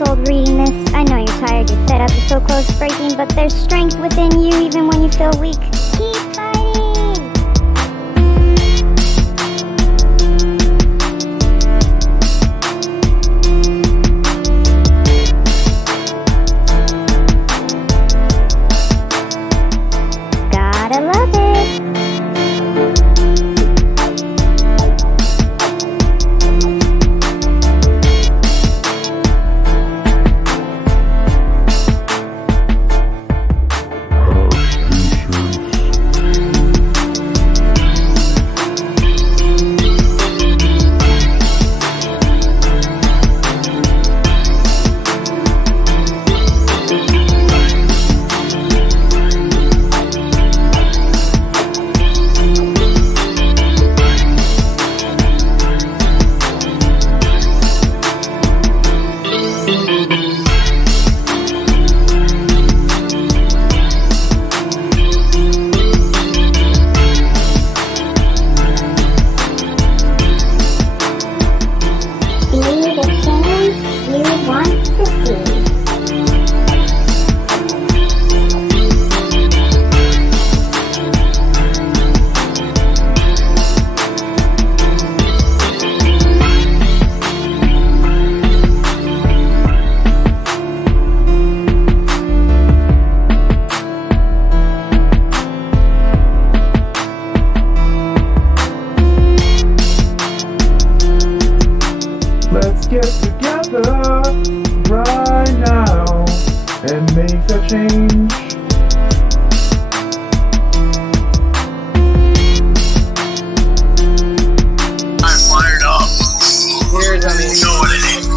months old reading this. I know you're tired, you're fed up, you're so close to breaking, but there's strength within you even when you feel weak. Keep fighting! Gotta love it! Let's get together right now and make a change. I'm fired up. Here's, you know what it is.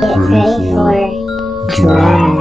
Get ready for drama.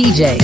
DJ.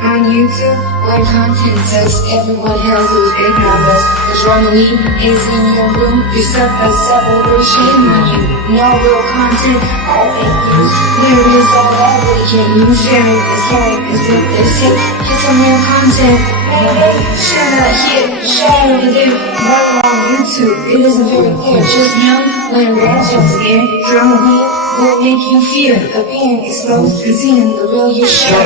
On YouTube, where content says everyone has those big numbers. Cause running is in your room, you suffer separation when you know real content, all fake news. There is all that we can use, sharing is caring is what they say. Get some real content, hey, share that here, share it over there. While on YouTube, it isn't very clear, just know when rap jumps in, drama will make you fear of being exposed and seeing the real you share.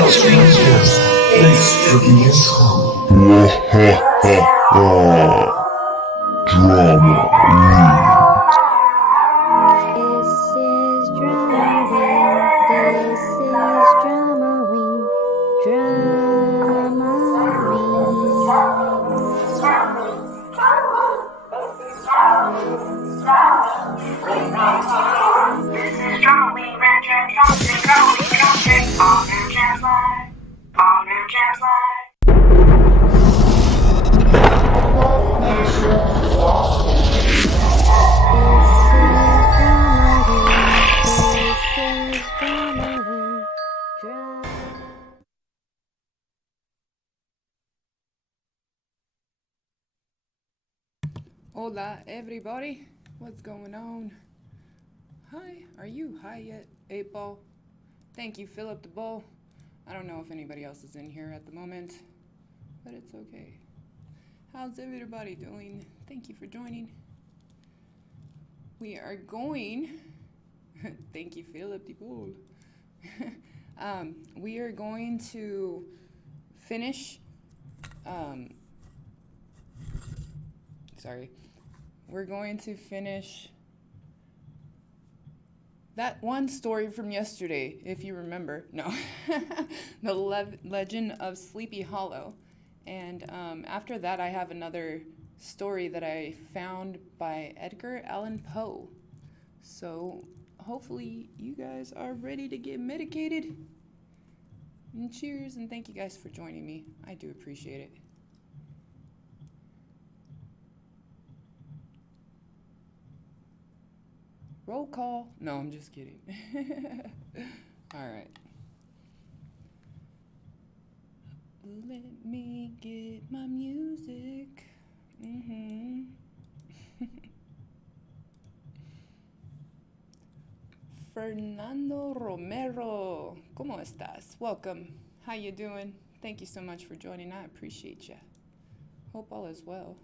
Thanks for being Drama. This is Drama Wing. This is Drama Wing. Drama Hola everybody, what's going on? Hi, are you high yet, 8-Ball? Thank you, Philip the Bull. I don't know if anybody else is in here at the moment, but it's okay. How's everybody doing? Thank you for joining. We are going, thank you, Philip the Bull. We are going to finish, we're going to finish that one story from yesterday, if you remember. No, the Legend of Sleepy Hollow. And after that, I have another story that I found by Edgar Allan Poe. So hopefully you guys are ready to get medicated. And cheers, and thank you guys for joining me. I do appreciate it. Roll call. No, I'm just kidding. All right. Let me get my music. Fernando Romero, ¿cómo estás? Welcome. How you doing? Thank you so much for joining. I appreciate you. Hope all is well.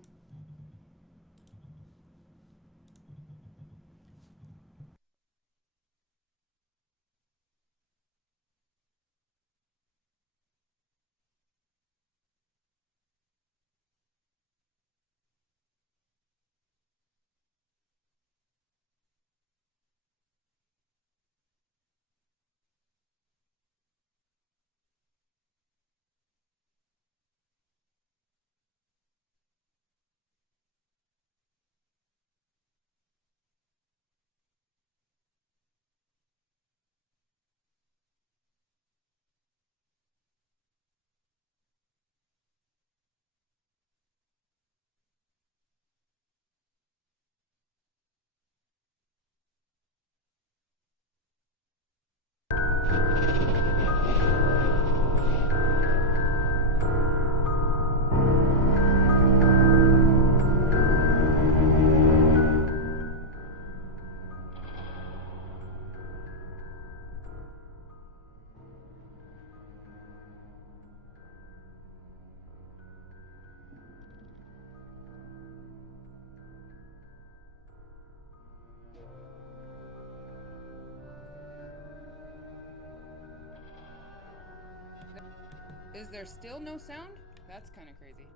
Is there still no sound? That's kind of crazy.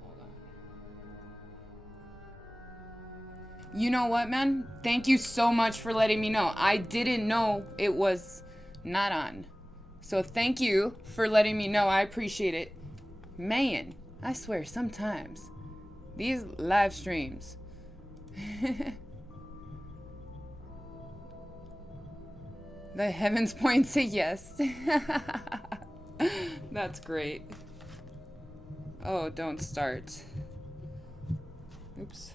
Hold on. You know what, man? Thank you so much for letting me know. I didn't know it was not on. So thank you for letting me know. I appreciate it. Man, I swear sometimes these live streams. The heavens point to yes. That's great. Oh, don't start. Oops.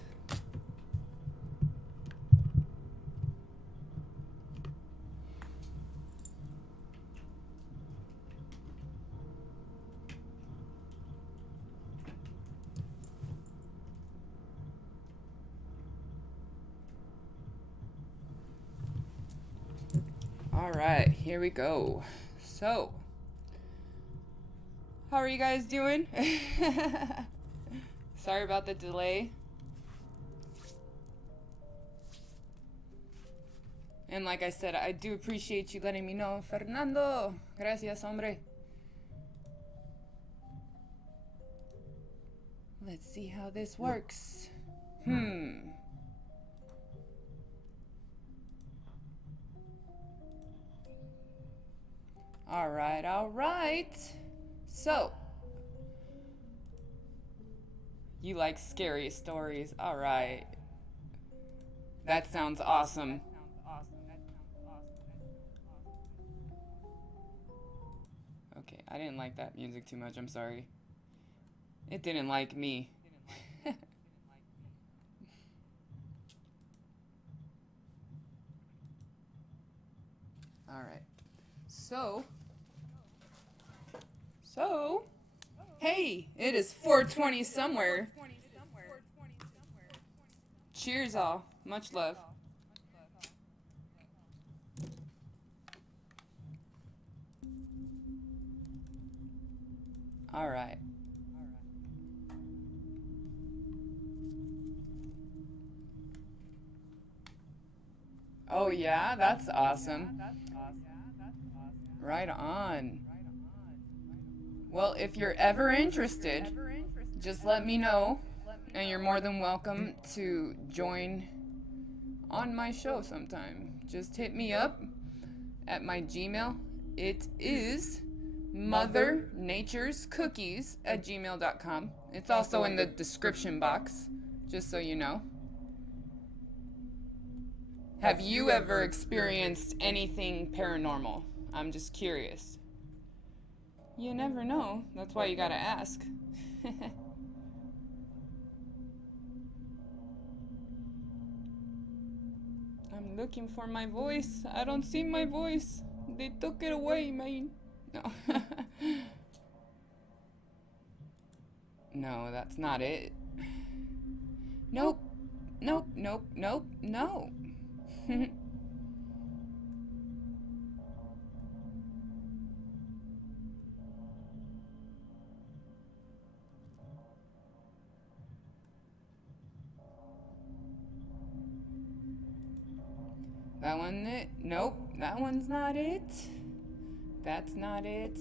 All right, here we go. So, how are you guys doing? Sorry about the delay. And like I said, I do appreciate you letting me know. Fernando, gracias, hombre. Let's see how this works. All right. So, you like scary stories. All right. That sounds awesome. Okay, I didn't like that music too much. I'm sorry. It didn't like me. All right. So, hey, it is 4:20 somewhere. Cheers all. Much love. All right. Oh yeah, that's awesome. Right on. Well, if you're ever interested, just let me know, and you're more than welcome to join on my show sometime. Just hit me up at my Gmail. It is mothernaturescookies@gmail.com. It's also in the description box, just so you know. Have you ever experienced anything paranormal? I'm just curious. You never know. That's why you gotta ask. I'm looking for my voice. I don't see my voice. They took it away, man. No. No, that's not it. Nope. No. That one it? Nope, that one's not it. That's not it.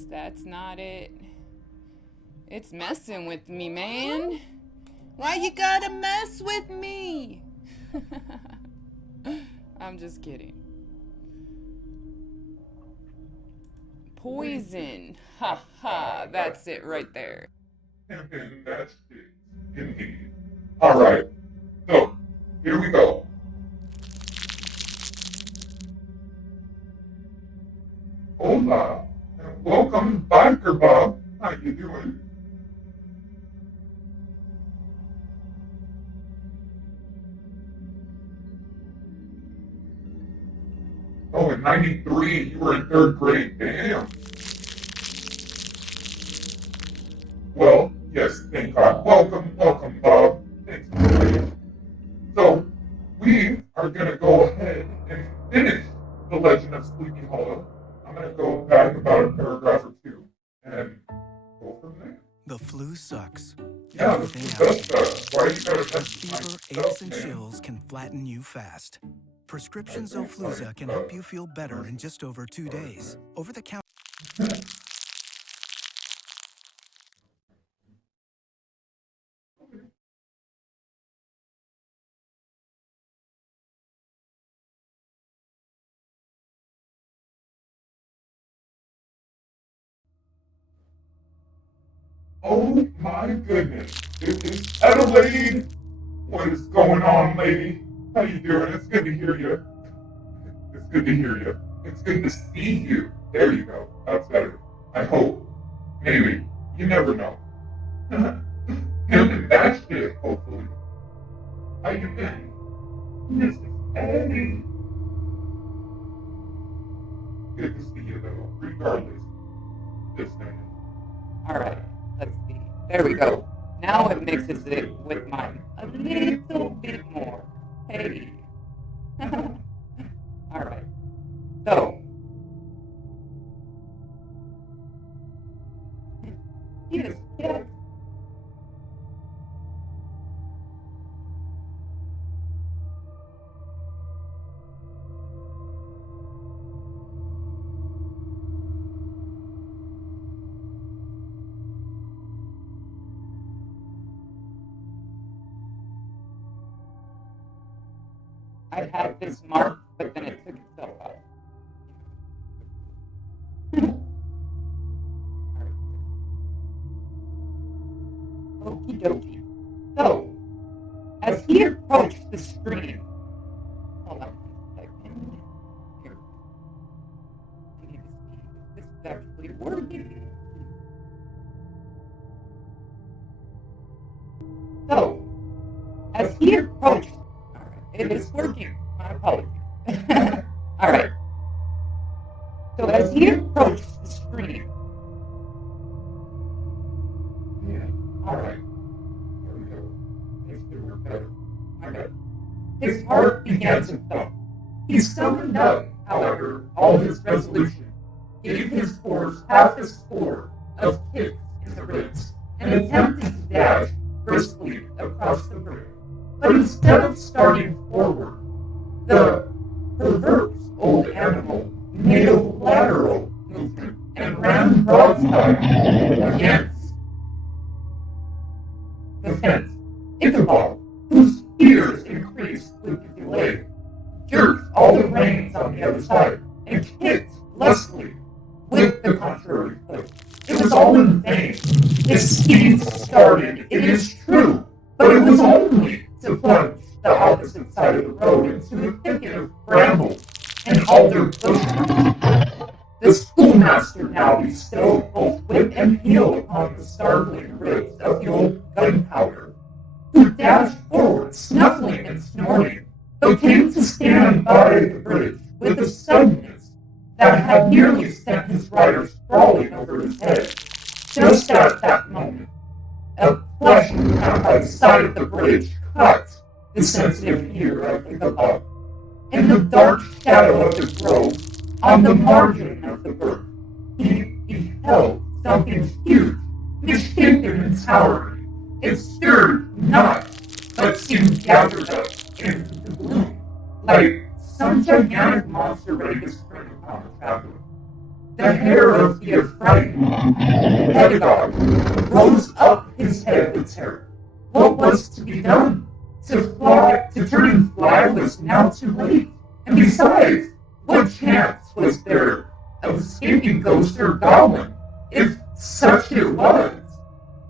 It's messing with me, man. Why you gotta mess with me? I'm just kidding. Poison. Ha ha, that's it right there. That's it. Indeed. Alright. So, here we go. Hola, and welcome, Biker Bob. How you doing? Oh, in 93, you were in 3rd grade. Damn. Well, yes, thank God. Welcome, Bob. Thanks for waiting. So, we are going to go ahead and finish The Legend of Sleepy Hollow. I'm going to go back about a paragraph or two and go from there. The flu sucks. Yeah, the flu does suck. Why you gotta touch my Fever, stuff, aches, and man? chills can flatten you fast. Prescription Zofluza can help you feel better in just over 2 days. Over the counter. Oh my goodness. This is Adelaide. What is going on, lady? How you doing? It's good to hear you. It's good to hear you. It's good to see you. There you go. That's better. I hope. Maybe. You never know. Pimpin' that shit, hopefully. How you been? Mrs. Eddie. Good to see you, though, regardless. Just saying. Alright, let's see. There we go. Now it mixes it with mine a little bit more. Hey. Alright. So. Yes, yes. I had this marked, but then it took itself out. Okie dokie. So, as he approached the screen, hold on a second. Here. I need to see if this is actually working. So, as he approached, it is working. My apologies. Alright. So as he approached the screen. Yeah. Alright. There we go. Makes it work better. Okay. His heart began to thump. He summoned up, however, all his resolution, gave his horse half a score of kicks in the ribs, and attempted to dash briskly across the bridge. But instead of starting forward, the perverse old animal made a lateral movement and ran broadside against the fence. Ichabod, whose fears increased with the delay, jerked all the reins on the other side and kicked lustily with the contrary foot. It was all in vain. His steed started, it is true, but it was only to plunge the opposite side of the road into a thicket of bramble and alder bushes. The schoolmaster now bestowed both whip and heel upon the starveling ribs of the old gunpowder, who dashed forward, snuffling and snorting, but came to stand by the bridge with a suddenness that had nearly sent his rider sprawling over his head. Just at that moment, a flesh pound by the side of the bridge caught the sensitive ear of Ichabod. In the dark shadow of the grove, on the margin of the brook, he beheld something huge, misshapen and towering. It stirred not, but seemed gathered up into the gloom, like some gigantic monster ready to spring upon the traveler. The hair of the affrighted pedagogue rose up his head with terror. What was to be done? To turn and fly was now too late. And besides, what chance was there of escaping ghost or goblin, if such it was,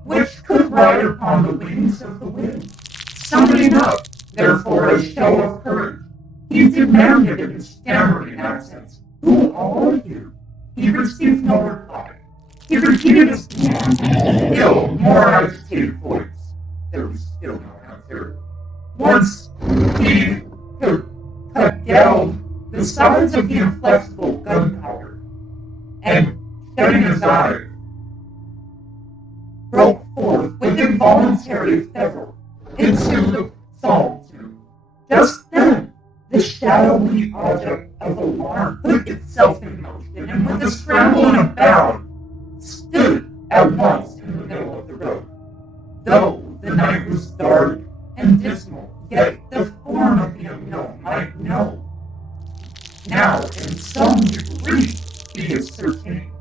which could ride upon the wings of the wind? Summoning up, therefore, a show of courage, he demanded in stammering accents, "Who are you?" He received no reply. He repeated his still more agitated voice. There was still no answer. Once he cudgelled the sides of the inflexible gunpowder, and shutting his eyes, broke forth with involuntary fervor into the psalm tune. Just then, the shadowy object of alarm put itself in motion, and with a scramble and a bound, stood at once in the middle of the road. Though the night was dark and dismal, yet the form of the unknown might know. Now, in some degree, be ascertained.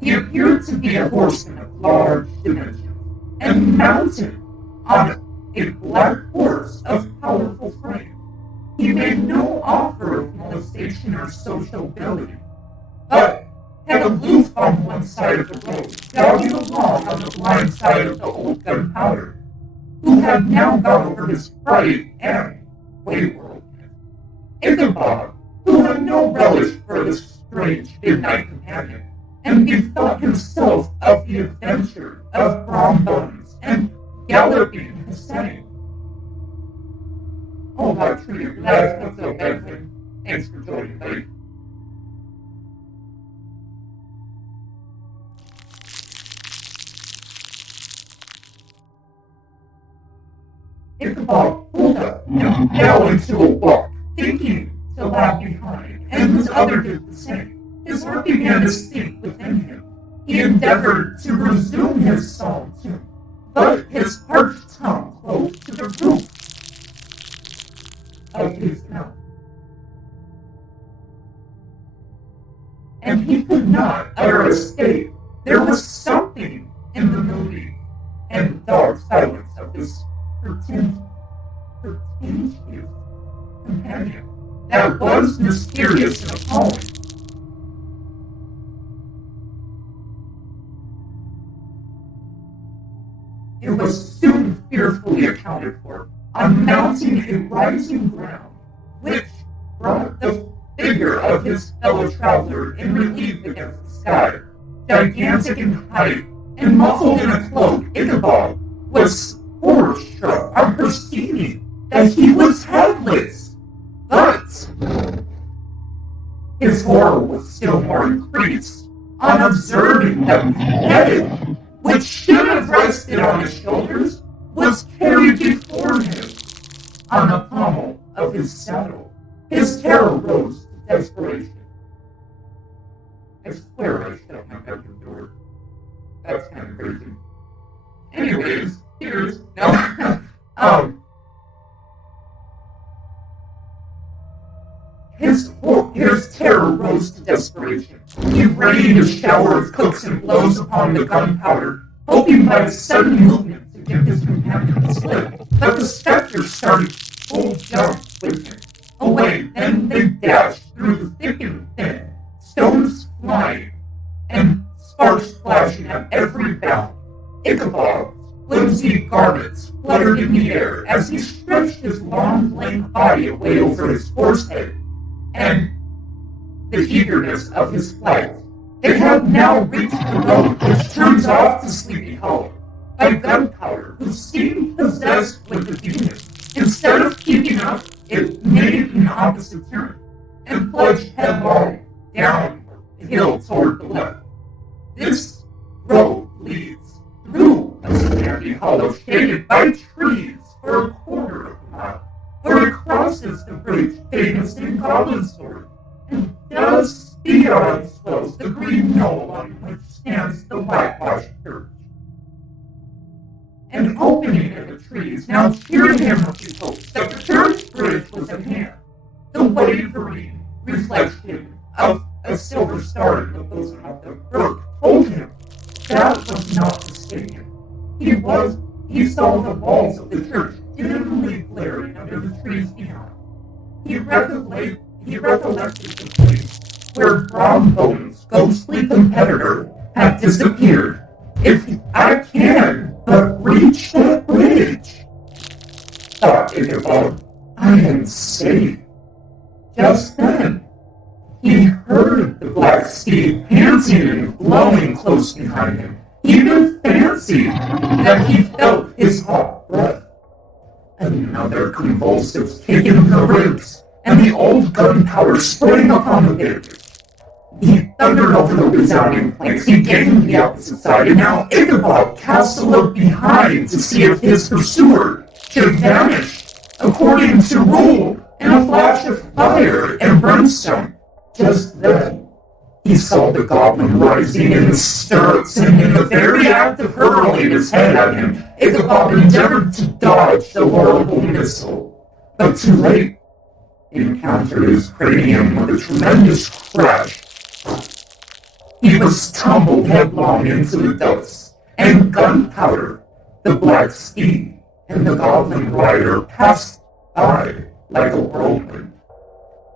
He appeared to be a horseman of large dimensions, and mounted on a black horse of powerful frame. He made no offer of molestation or sociability, but had aloof on one side of the road, jogging along on the blind side of the old gunpowder, who had now got over his fright and waywardness. Ichabod, who had no relish for the strange midnight companion, and bethought himself of the adventure of Bones and galloping Hussein. Oh, my tree of life, what's up, Benjamin? Thanks for joining, buddy. Ichabod pulled up and fell into a walk, thinking to lag behind, and his other did the same. His heart began to sink within him. He endeavored to resume his psalm tune, but his parched tongue clove to the roof of his mouth, and he could not utter a state. There was something in the moody and dark silence of this pretentious companion that was mysterious and appalling. It was soon fearfully accounted for, on mounting a rising ground, which brought the figure of his fellow traveler in relief against the sky. Gigantic in height and muffled in a cloak, Ichabod was horror-struck on perceiving that he was headless. But his horror was still more increased on observing that the head, which should have rested on his shoulders, was carried before him on the pommel of his saddle. His terror rose to desperation. I swear I shut my bedroom door. That's kind of crazy. Anyways, here's his terror rose to desperation. He rained a shower of cooks and blows upon the gunpowder, hoping by a sudden movement to give his companion a slip. But the spectre started full jump with him. Away, then they dashed through the thick and thin, stones flying, and sparks flashing at every bound. Ichabod's flimsy garments fluttered in the air as he stretched his long, lank body away over his horse's head, and the eagerness of his flight. They had now reached the road which turns off to Sleepy Hollow. By Gunpowder, who seemed possessed with the demon, instead of keeping up, it made an opposite turn and plunged headlong down the hill toward the left. This road leads through a sandy hollow shaded by trees for a quarter of a mile, where it crosses the bridge famous in Goblin story, and does beyond swells the green knoll on which stands the whitewashed church. An opening in the trees now cheered him with his hopes that the church bridge was at hand. The wavering reflection of a silver star in the bosom of the brook told him that was not mistaken. He saw the walls of the church dimly glaring under the trees beyond. He recollected the place where Bones' ghostly competitor had disappeared. If I can but reach that bridge, thought Ichabod, I am safe. Just then, he heard the black steed panting and blowing close behind him. He even fancied that he felt his hot breath. Another convulsive kick in the ribs, and the old Gunpowder sprang upon the barrier. He thundered over the resounding planks. He gained the opposite side, and now Ichabod cast a look behind to see if his pursuer should vanish, according to rule, in a flash of fire and brimstone. Just then, he saw the goblin rising in the stirrups, and in the very act of hurling his head at him, Ichabod endeavored to dodge the horrible missile. But too late, he encountered his cranium with a tremendous crash. He was tumbled headlong into the dust, and Gunpowder, the black steed, and the goblin rider passed by like a whirlwind.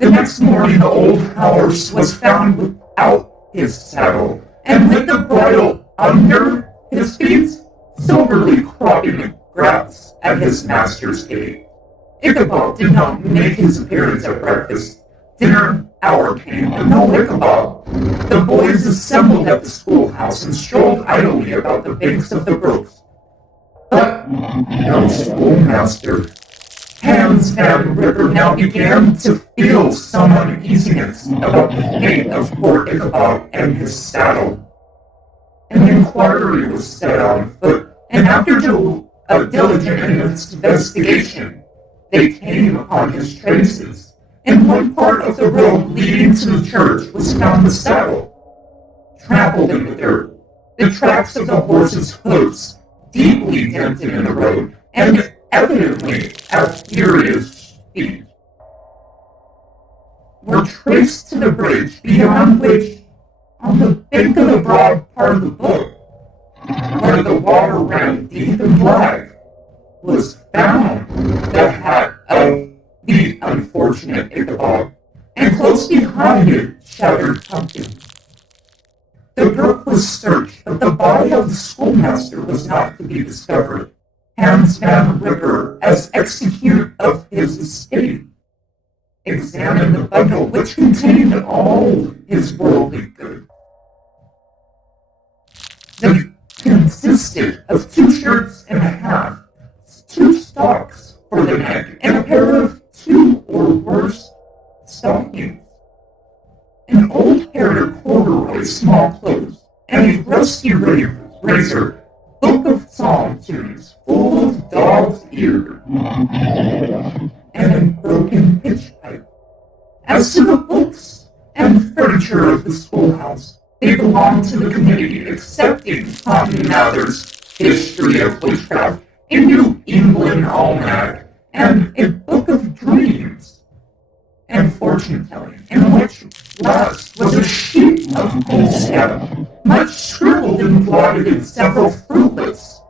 The next morning, the old horse was found without his saddle, and with the bridle under his feet, soberly cropping the grass at his master's gate. Ichabod did not make his appearance at breakfast. Dinner hour came and no Ichabod. The boys assembled at the schoolhouse and strolled idly about the banks of the brooks. But no schoolmaster. Hans Van Ripper now began to feel some uneasiness about the fate of poor Ichabod and his saddle. An inquiry was set on foot, and after a diligent investigation, they came upon his traces. In one part of the road leading to the church was found the saddle, trampled in the dirt, the tracks of the horse's hoofs deeply dented in the road, and evidently at furious speed, were traced to the bridge, beyond which, on the bank of the broad part of the brook, where the water ran deep and black, was found the hat of the unfortunate Ichabod, and close behind it shattered pumpkin. The brook was searched, but the body of the schoolmaster was not to be discovered. Hans Van Ripper, as execute of his estate, examined the bundle which contained all his worldly goods. It consisted of 2 shirts and a half, 2 stocks for the neck, and a pair of 2 or worse stockings, an old pair of corduroy small clothes, and a rusty razor, book of psalm tunes full of dog's ear, and a broken pitch pipe. As to the books and furniture of the schoolhouse, they belonged to the committee, excepting Tommy Mather's History of Witchcraft, a New England Almanac, and a book of dreams and fortune-telling, in which last was a sheet of foolscap, much scribbled and blotted in several fruitless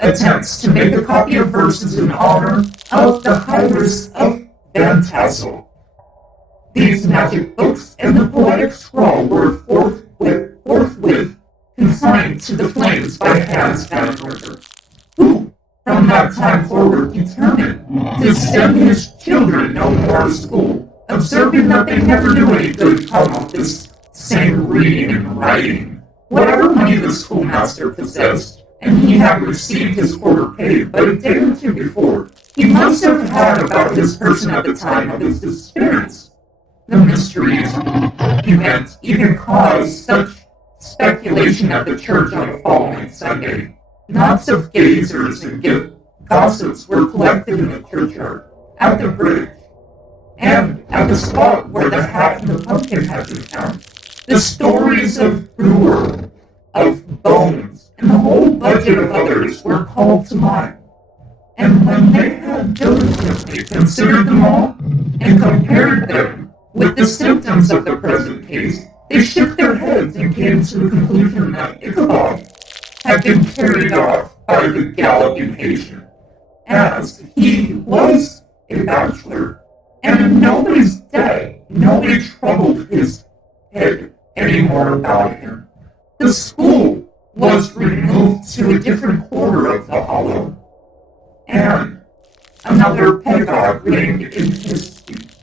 attempts to make a copy of verses in honor of the Highness of Van Tassel. These magic books and the poetic scroll were forthwith consigned to the flames by Hans Van Ripper, who, from that time forward, determined to send his children no more to school, observing that they never knew any good come of this same reading and writing. Whatever money the schoolmaster possessed, and he had received his quarter paid but a day or 2 before, he must have had about his person at the time of his disappearance. The mysteries event even caused such speculation at the church on the following Sunday. Knots of gazers and gossips were collected in the churchyard, at the bridge, and at the spot where the hat and the pumpkin had been found. The stories of Brewer, of Bones, and the whole budget of others were called to mind. And when they had diligently considered them all, and compared them with the symptoms of the present case, they shook their heads and came to the conclusion that Ichabod had been carried off by the galloping patient, as he was a bachelor, and nobody's dead. Nobody troubled his head any more about him. The school was removed to a different quarter of the hollow, and another pedagogue reigned in his seat.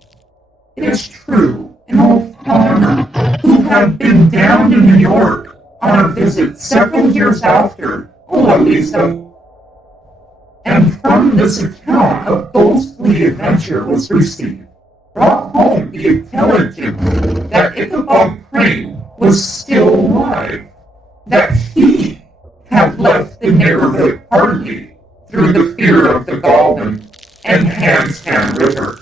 It is true, an old farmer who had been down to New York on a visit several years after, at least, and from this account a ghostly adventure was received, brought home the intelligence that Ichabod Crane was still alive, that he had left the neighborhood partly through the fear of the Goblin and Hans Van Ripper,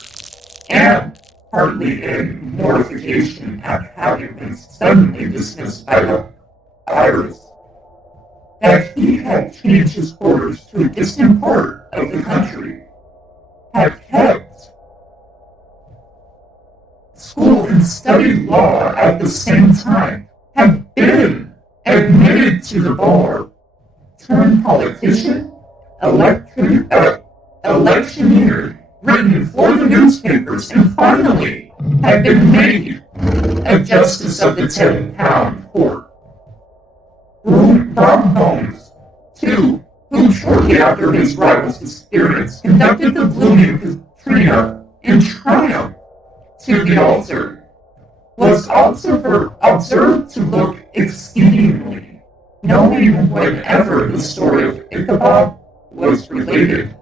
and partly in mortification at having been suddenly dismissed by the Iris, that he had changed his quarters to a distant part of the country, had kept school and studied law at the same time, had been admitted to the bar, turned politician, electioneer, written for the newspapers, and finally had been made a justice of the 10-pound court. Bob Bones, too, who shortly after his rival's disappearance conducted the blooming Katrina in triumph to the altar, was observed to look exceedingly, knowing whenever the story of Ichabod was related,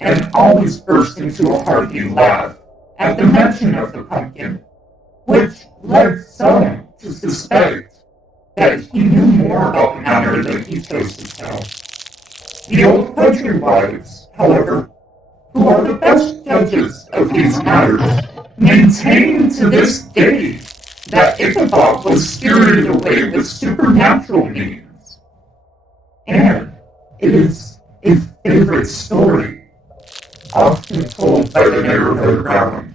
and always burst into a hearty laugh at the mention of the pumpkin, which led some to suspect that he knew more about the matter than he chose to tell. The old country wives, however, who are the best judges of these matters, maintain to this day that Ichabod was spirited away with supernatural means. And it is a favorite story, often told by the neighborhood around.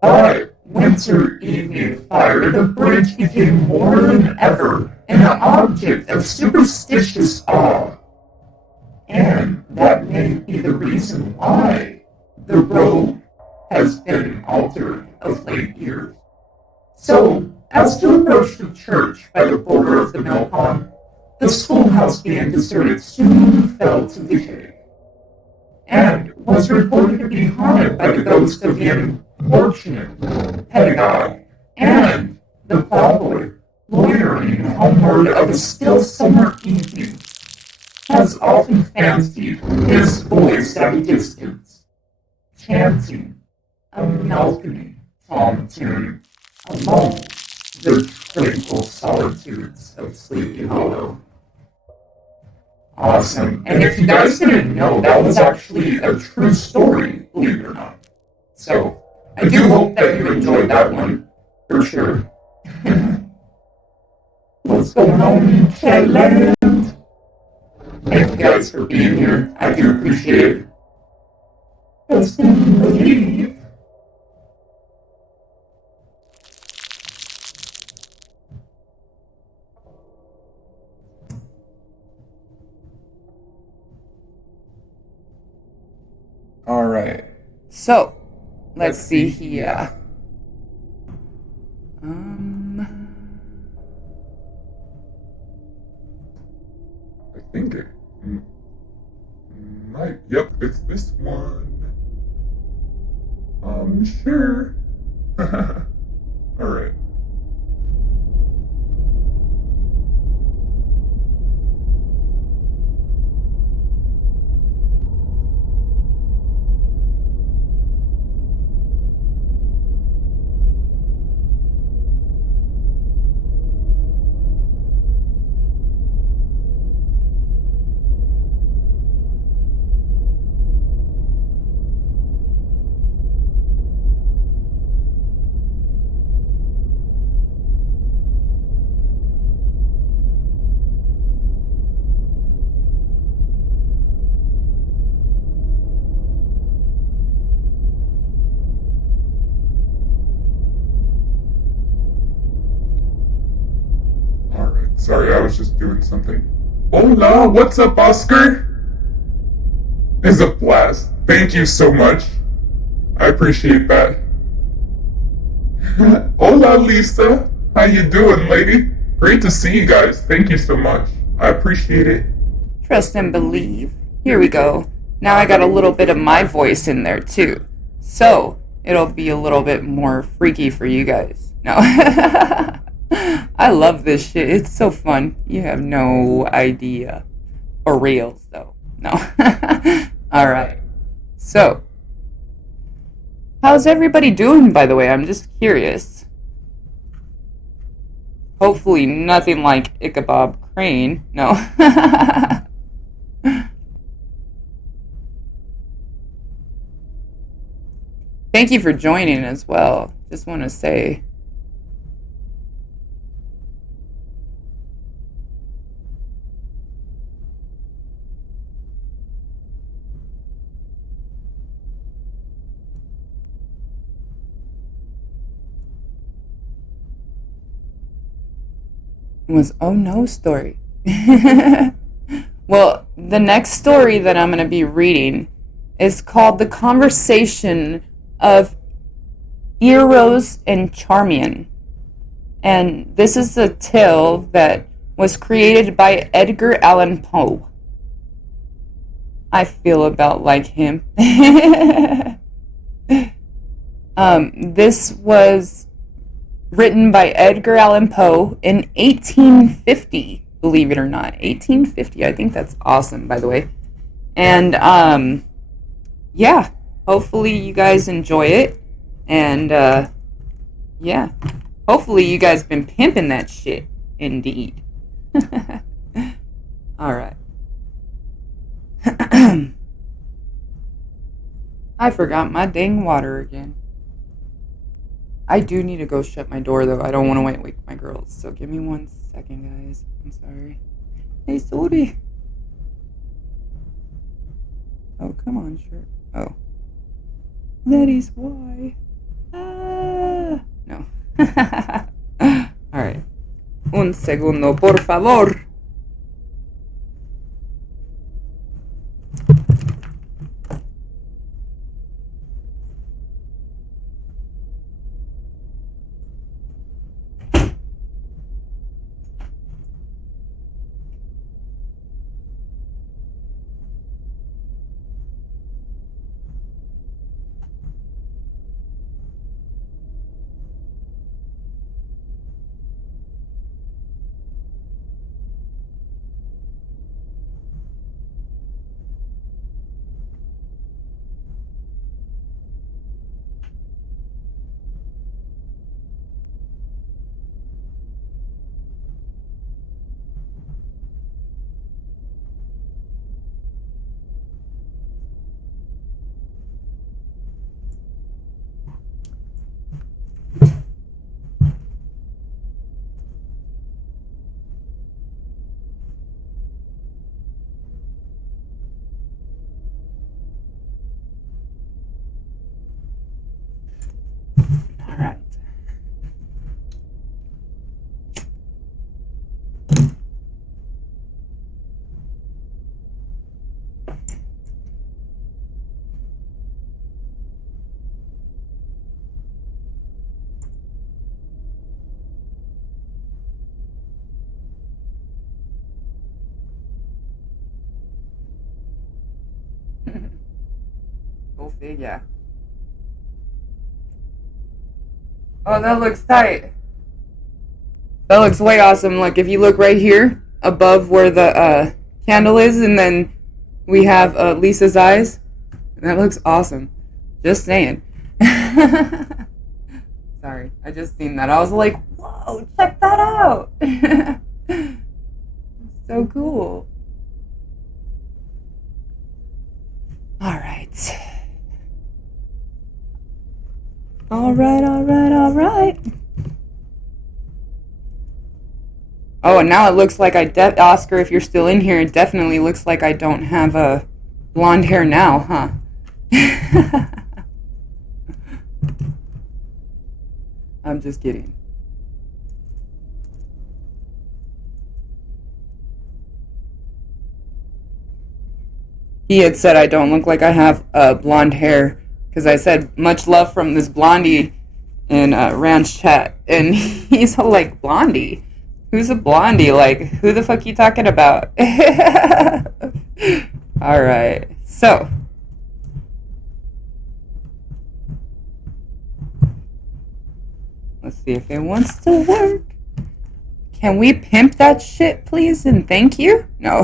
By winter evening fire, the bridge became more than ever an object of superstitious awe. And that may be the reason why the road has been altered of late years. So, as to approach the church by the border of the mill pond, the schoolhouse being deserted soon fell to decay, and was reported to be haunted by the ghost of the unfortunate pedagogue and the plowboy loitering homeward of a still summer evening, has often fancied his voice at a distance, chanting a melody psalm tune among the tranquil solitudes of Sleepy Hollow. Awesome. And if you guys didn't know, that was actually a true story, believe it or not. So, I do hope that you enjoyed that one, for sure. What's going on, Chatland? Thank you guys for being here. I do appreciate it. Best believe. All right. So, let's see here. I think it might. Yep, it's this one. Sure. Alright. Sorry, I was just doing something. Hola, what's up, Oscar? It's a blast. Thank you so much. I appreciate that. Hola, Lisa. How you doing, lady? Great to see you guys. Thank you so much. I appreciate it. Trust and believe. Here we go. Now I got a little bit of my voice in there, too. So, it'll be a little bit more freaky for you guys. No. I love this shit. It's so fun. You have no idea. For reals, though. No. Alright. So. How's everybody doing, by the way? I'm just curious. Hopefully nothing like Ichabod Crane. No. Thank you for joining as well. Just want to say. Was oh no story. Well, the next story that I'm going to be reading is called The Conversation of Eros and Charmian. And this is a tale that was created by Edgar Allan Poe. I feel about like him. This was written by Edgar Allan Poe in 1850, believe it or not. 1850, I think that's awesome, by the way. And, yeah, hopefully you guys enjoy it. And, yeah, hopefully you guys been pimping that shit, indeed. Alright. I forgot my dang water again. I do need to go shut my door, though. I don't want to wake my girls. So give me 1 second, guys. I'm sorry. Hey, sorry. Oh, come on, sure. Oh. That is why. Ah. No. Alright. Un segundo, por favor. Go figure. Oh, that looks tight. That looks way awesome. Like, if you look right here, above where the candle is, and then we have Lisa's eyes. That looks awesome. Just saying. Sorry, I just seen that. I was like, whoa, check that out. So cool. Alright. Alright. Oh, and now it looks like Oscar, if you're still in here, it definitely looks like I don't have blonde hair now, huh? I'm just kidding. He had said I don't look like I have blonde hair, because I said much love from this blondie in Ranch chat, and he's all like, blondie? Who's a blondie? Like, who the fuck you talking about? Alright, so. Let's see if it wants to work. Can we pimp that shit, please, and thank you? No.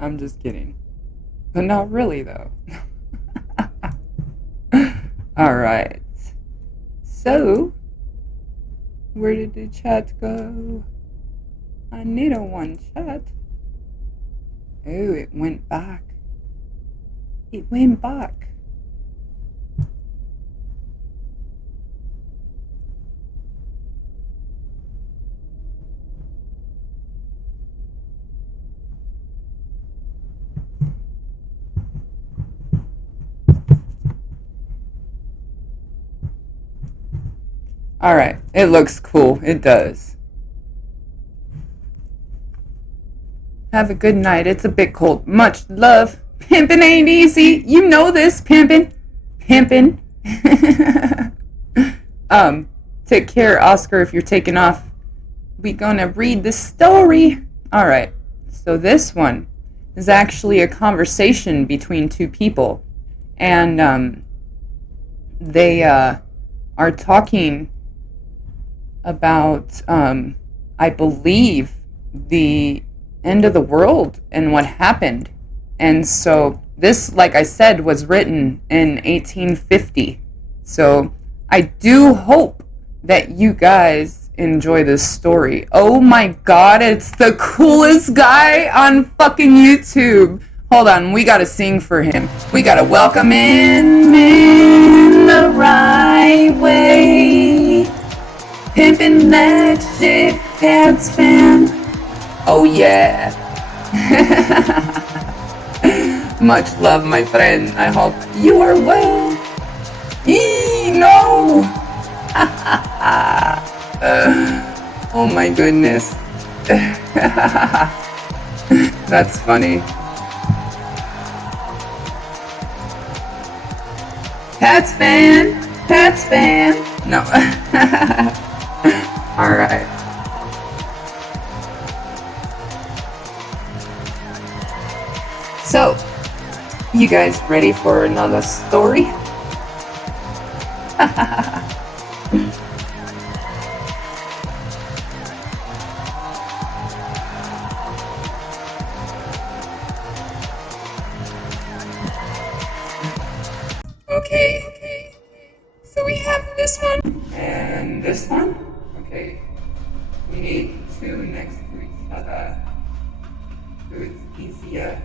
I'm just kidding. But not really, though. Alright. So, where did the chat go? I need a one chat. Oh, it went back. It went back. Alright, it looks cool. It does. Have a good night. It's a bit cold. Much love. Pimpin' ain't easy. You know this, pimpin'. Pimpin'. Take care, Oscar, if you're taking off. We gonna read the story. Alright, so this one is actually a conversation between two people. And, they are talking about, I believe, the end of the world and what happened. And so this, like I said, was written in 1850. So I do hope that you guys enjoy this story. Oh my god, it's the coolest guy on fucking YouTube. Hold on, we gotta sing for him. We gotta welcome him in the right way. Pimpin' that shit, Cats fan. Oh yeah. Much love, my friend. I hope you are well. No! Oh my goodness. That's funny. Pats fan! Pats fan! No. Alright. So, you guys ready for another story? Okay. So we have this one and this one. Okay. We need two next to each other. So it's easier.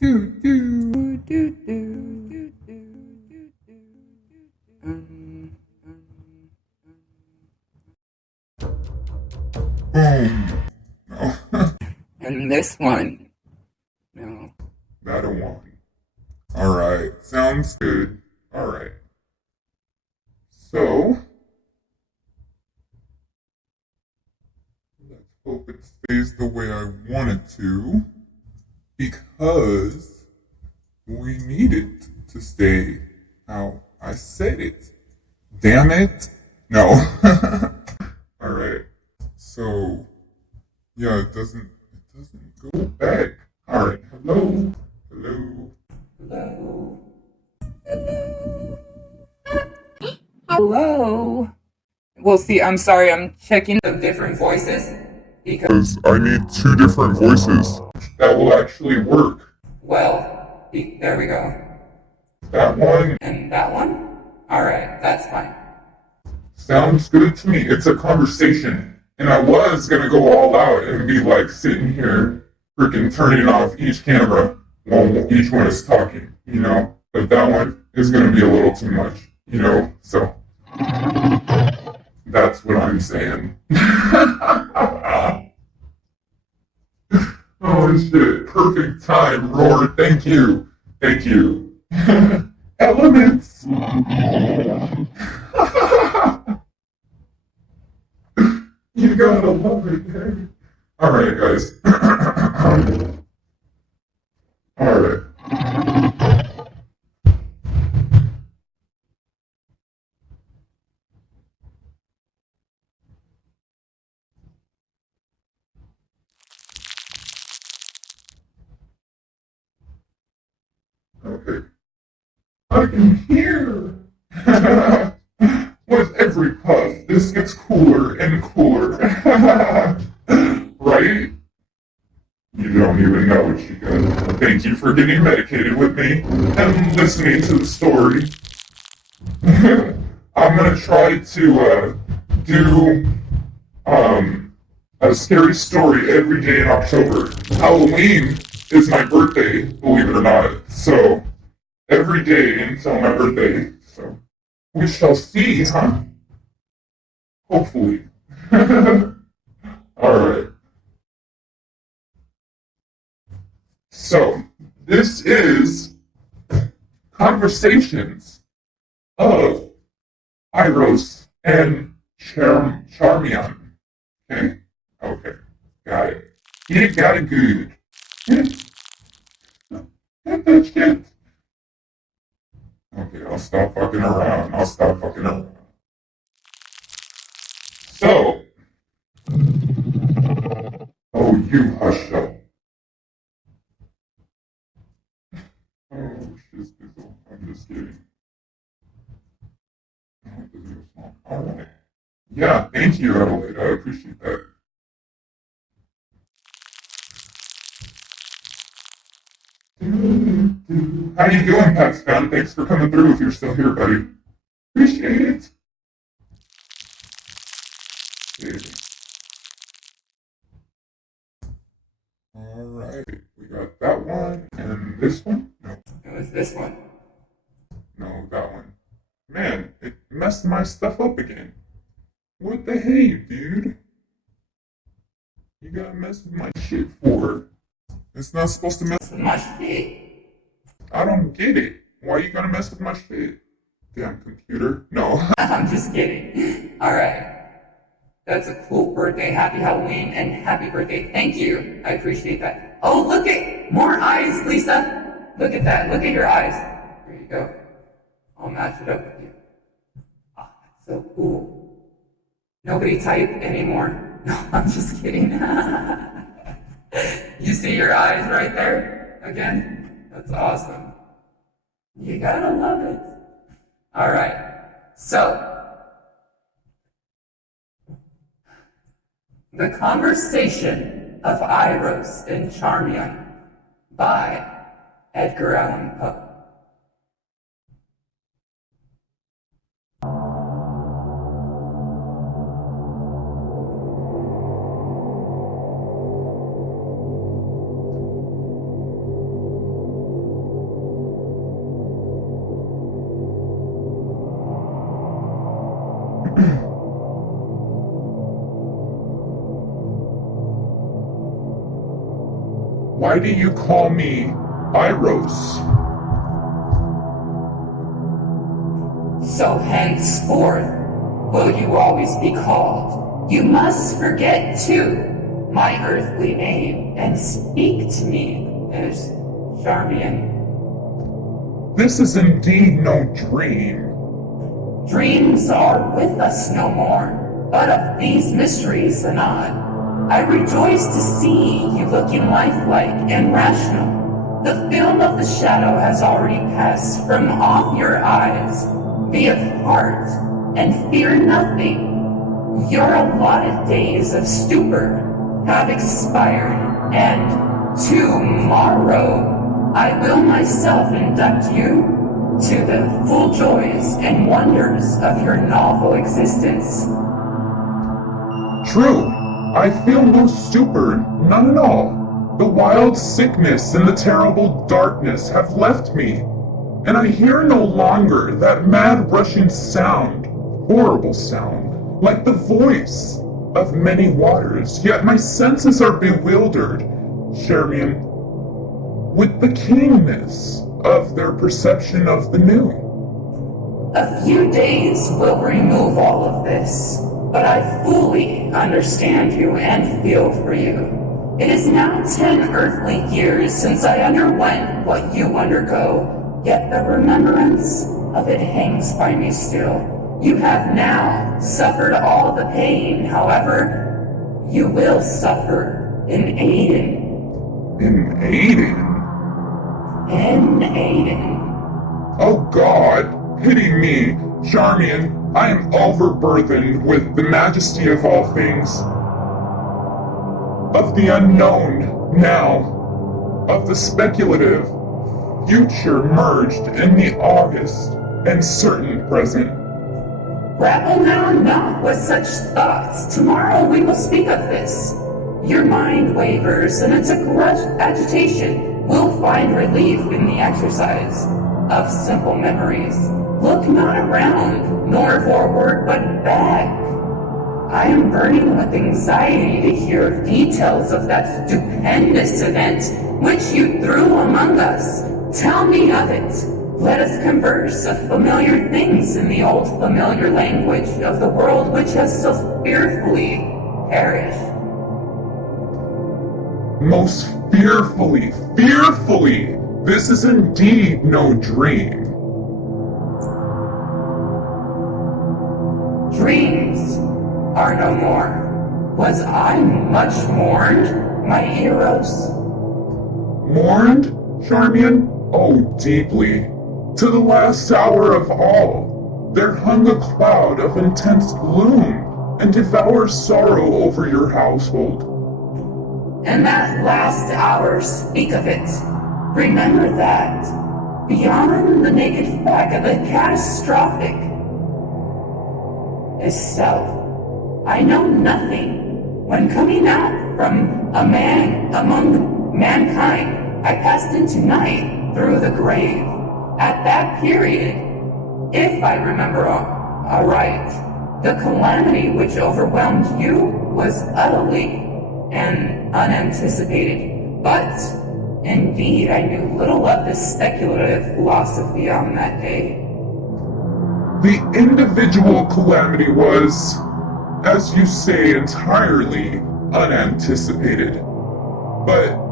Do do do do do do. And this one. No. That a one. Alright, sounds good. Alright. So, let's hope it stays the way I want it to, because we need it to stay how I said it. Damn it. No. Alright. So, yeah, it doesn't go back. Alright, hello. Hello. Well, see, I'm sorry, I'm checking the different voices because I need two different voices. That will actually work. well, there we go. That one And that one? Alright, that's fine. sounds good to me. It's a conversation. And I was gonna go all out and be like sitting here freaking turning off each camera while each one is talking, you know? But that one is gonna be a little too much, you know? So that's what I'm saying. Oh shit, perfect time, Roar. Thank you. Elements. You gotta love it, man. Alright, guys. Alright. Okay. I can hear. With every puff, this gets cooler and cooler. Right? You don't even know what you got. Thank you for getting medicated with me and listening to the story. I'm gonna try to do a scary story every day in October. Halloween is my birthday, believe it or not. So every day until my birthday. So we shall see, huh? Hopefully. Alright. So, this is Conversations of Iros and Charmian. Okay? Okay. Got it. You got it good. Get that shit. Okay, I'll stop fucking around. So, oh, you hush up. Oh, shiz-bizzle. I'm just kidding. Alright. Yeah, thank you, Adelaide. I appreciate that. How you doing, Patston? Thanks for coming through if you're still here, buddy. Appreciate it. Alright, we got that one, and this one? No. It was this one. No, that one. Man, it messed my stuff up again. What the hey, dude? You gotta mess with my shit for? It's not supposed to mess with My shit. I don't get it. Why you gonna mess with my shit? Damn computer. No. I'm just kidding. Alright. That's a cool birthday. Happy Halloween and happy birthday. Thank you. I appreciate that. Oh, look at more eyes, Lisa. Look at that. Look at your eyes. There you go. I'll match it up with you. Oh, that's so cool. Nobody type anymore. No, I'm just kidding. You see your eyes right there? Again? That's awesome. You gotta love it. Alright. So, The Conversation of Iros and Charmian by Edgar Allan Poe. Why do you call me Iros? So henceforth will you always be called. You must forget, too, my earthly name, and speak to me as Charmian. This is indeed no dream. Dreams are with us no more, but of these mysteries anon. I rejoice to see you looking lifelike and rational. The film of the shadow has already passed from off your eyes. Be of heart and fear nothing. Your allotted days of stupor have expired, and tomorrow I will myself induct you to the full joys and wonders of your novel existence. True. I feel no stupor, none at all. The wild sickness and the terrible darkness have left me, and I hear no longer that mad rushing sound, horrible sound, like the voice of many waters, yet my senses are bewildered, Charmian, with the keenness of their perception of the new. A few days will remove all of this, but I fully understand you and feel for you. It is now 10 earthly years since I underwent what you undergo, yet the remembrance of it hangs by me still. You have now suffered all the pain, however, you will suffer in Aiden. In Aiden? In Aiden. Oh God, pity me, Charmian. I am overburdened with the majesty of all things, of the unknown now, of the speculative future merged in the august and certain present. Grapple now not with such thoughts. Tomorrow we will speak of this. Your mind wavers, and its agitation will find relief in the exercise of simple memories. Look not around, nor forward, but back. I am burning with anxiety to hear details of that stupendous event which you threw among us. Tell me of it. Let us converse of familiar things in the old familiar language of the world which has so fearfully perished. Most fearfully, fearfully, this is indeed no dream. Dreams are no more. Was I much mourned, my Eros? Mourned, Charmian? Oh, deeply. To the last hour of all. there hung a cloud of intense gloom and devour sorrow over your household. In that last hour, speak of it. Remember that, beyond the naked fact of the catastrophic itself, I know nothing. When coming out from a man among mankind, I passed into night through the grave. At that period, if I remember aright, the calamity which overwhelmed you was utterly and unanticipated. But indeed, I knew little of this speculative philosophy on that day. The individual calamity was, as you say, entirely unanticipated. But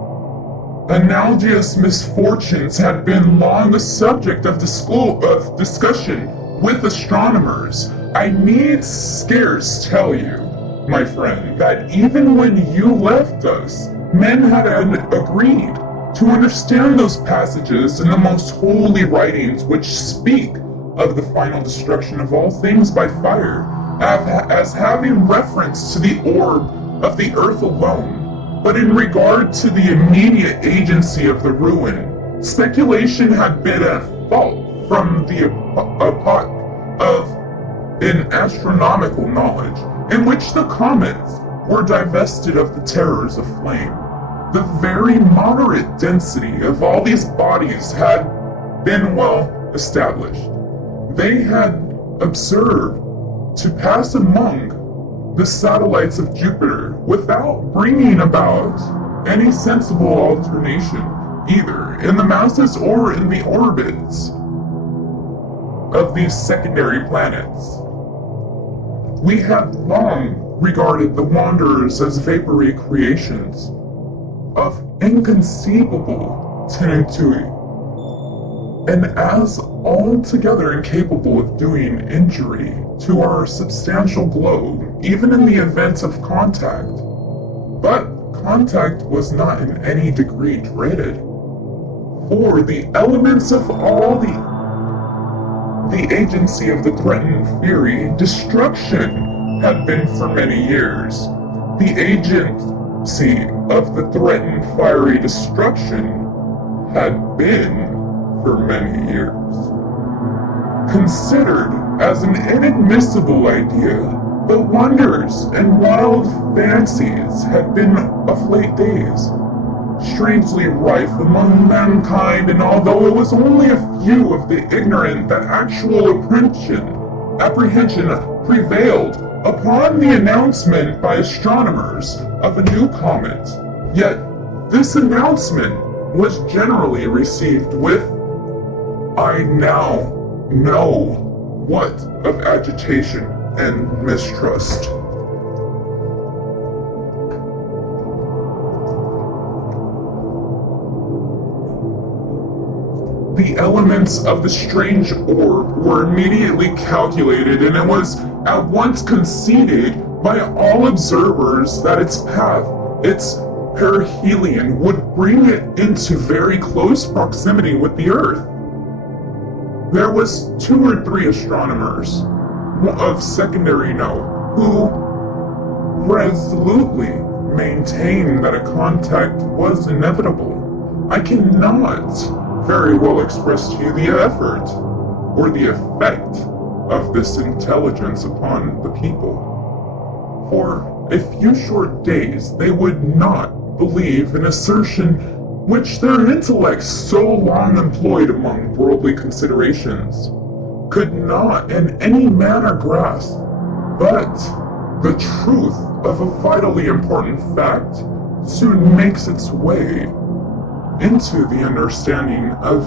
analogous misfortunes had been long a subject of discussion with astronomers. I need scarce tell you, my friend, that even when you left us, men had agreed to understand those passages in the most holy writings which speak of the final destruction of all things by fire, as having reference to the orb of the earth alone. But in regard to the immediate agency of the ruin, speculation had been at fault from the epoch of an astronomical knowledge, in which the comets were divested of the terrors of flame. The very moderate density of all these bodies had been well established. They had observed to pass among the satellites of Jupiter without bringing about any sensible alternation, either in the masses or in the orbits of these secondary planets. We had long regarded the wanderers as vapory creations of inconceivable tenuity, and as altogether incapable of doing injury to our substantial globe, even in the event of contact. But contact was not in any degree dreaded, for the elements of all the agency of the threatened fury, destruction had been for many years. The agency of the threatened fiery destruction had been for many years. Considered as an inadmissible idea, the wonders and wild fancies had been of late days strangely rife among mankind, and although it was only a few of the ignorant that actual apprehension prevailed upon the announcement by astronomers of a new comet, yet this announcement was generally received with, I now know what of agitation and mistrust. The elements of the strange orb were immediately calculated, and it was at once conceded by all observers that its path, its perihelion, would bring it into very close proximity with the Earth. There was 2 or 3 astronomers of secondary note who resolutely maintained that a contact was inevitable. I cannot very well express to you the effort or the effect of this intelligence upon the people. For a few short days they would not believe an assertion which their intellects, so long employed among worldly considerations, could not in any manner grasp, but the truth of a vitally important fact soon makes its way into the understanding of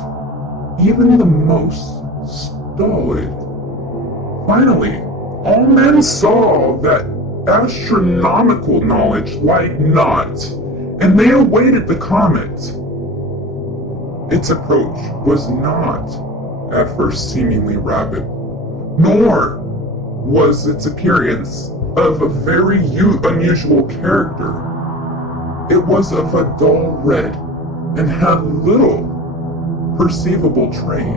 even the most stolid. Finally, all men saw that astronomical knowledge lied not, and they awaited the comet. Its approach was not at first seemingly rapid, nor was its appearance of a very unusual character. It was of a dull red and had little perceivable train.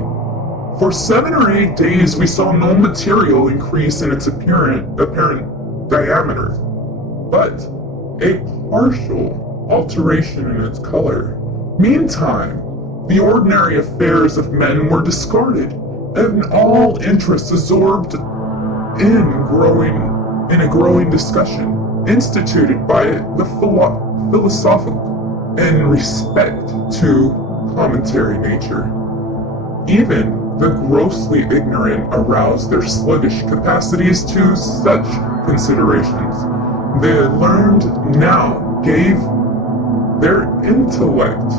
For 7 or 8 days, we saw no material increase in its apparent diameter, but a partial alteration in its color. Meantime, the ordinary affairs of men were discarded, and all interest absorbed in a growing discussion instituted by the philosophical in respect to commentary nature. Even the grossly ignorant aroused their sluggish capacities to such considerations. The learned now gave their intellect,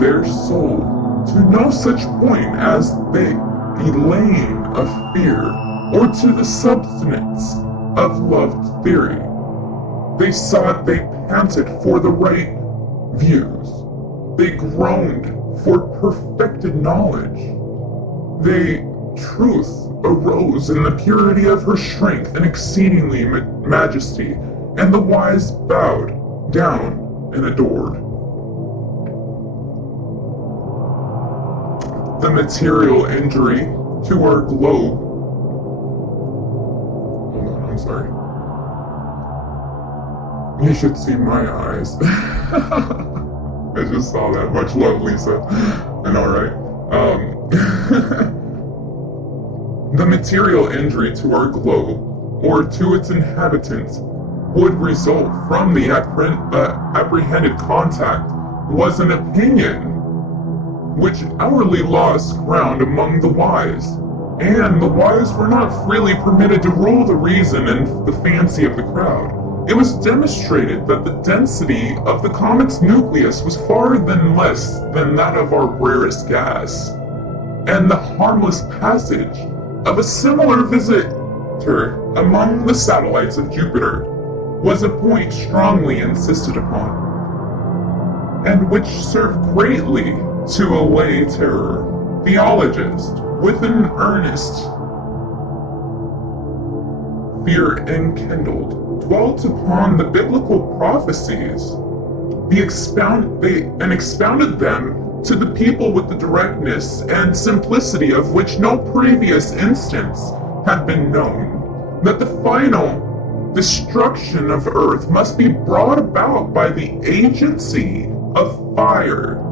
their soul, to no such point as the allaying of fear, or to the substance of loved theory. They sought, they panted for the right views. They groaned for perfected knowledge. Truth arose in the purity of her strength and exceedingly majesty, and the wise bowed down and adored. The material injury to our globe. Hold on, I'm sorry. You should see my eyes. I just saw that. Much love, Lisa. I know, right? The material injury to our globe, or to its inhabitants, would result from the apprehended contact, was an opinion which hourly lost ground among the wise, and the wise were not freely permitted to rule the reason and the fancy of the crowd. It was demonstrated that the density of the comet's nucleus was far less than that of our rarest gas, and the harmless passage of a similar visitor among the satellites of Jupiter was a point strongly insisted upon, and which served greatly to allay terror. Theologists, with an earnest fear enkindled, dwelt upon the biblical prophecies, and expounded them to the people with the directness and simplicity of which no previous instance had been known, that the final destruction of Earth must be brought about by the agency of fire,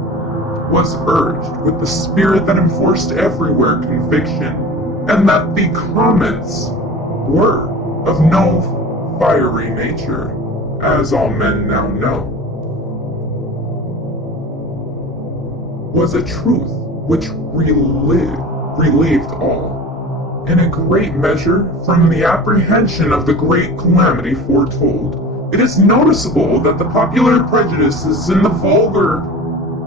was urged with the spirit that enforced everywhere conviction, and that the comets were of no fiery nature, as all men now know, was a truth which relieved all, in a great measure, from the apprehension of the great calamity foretold. It is noticeable that the popular prejudices and the vulgar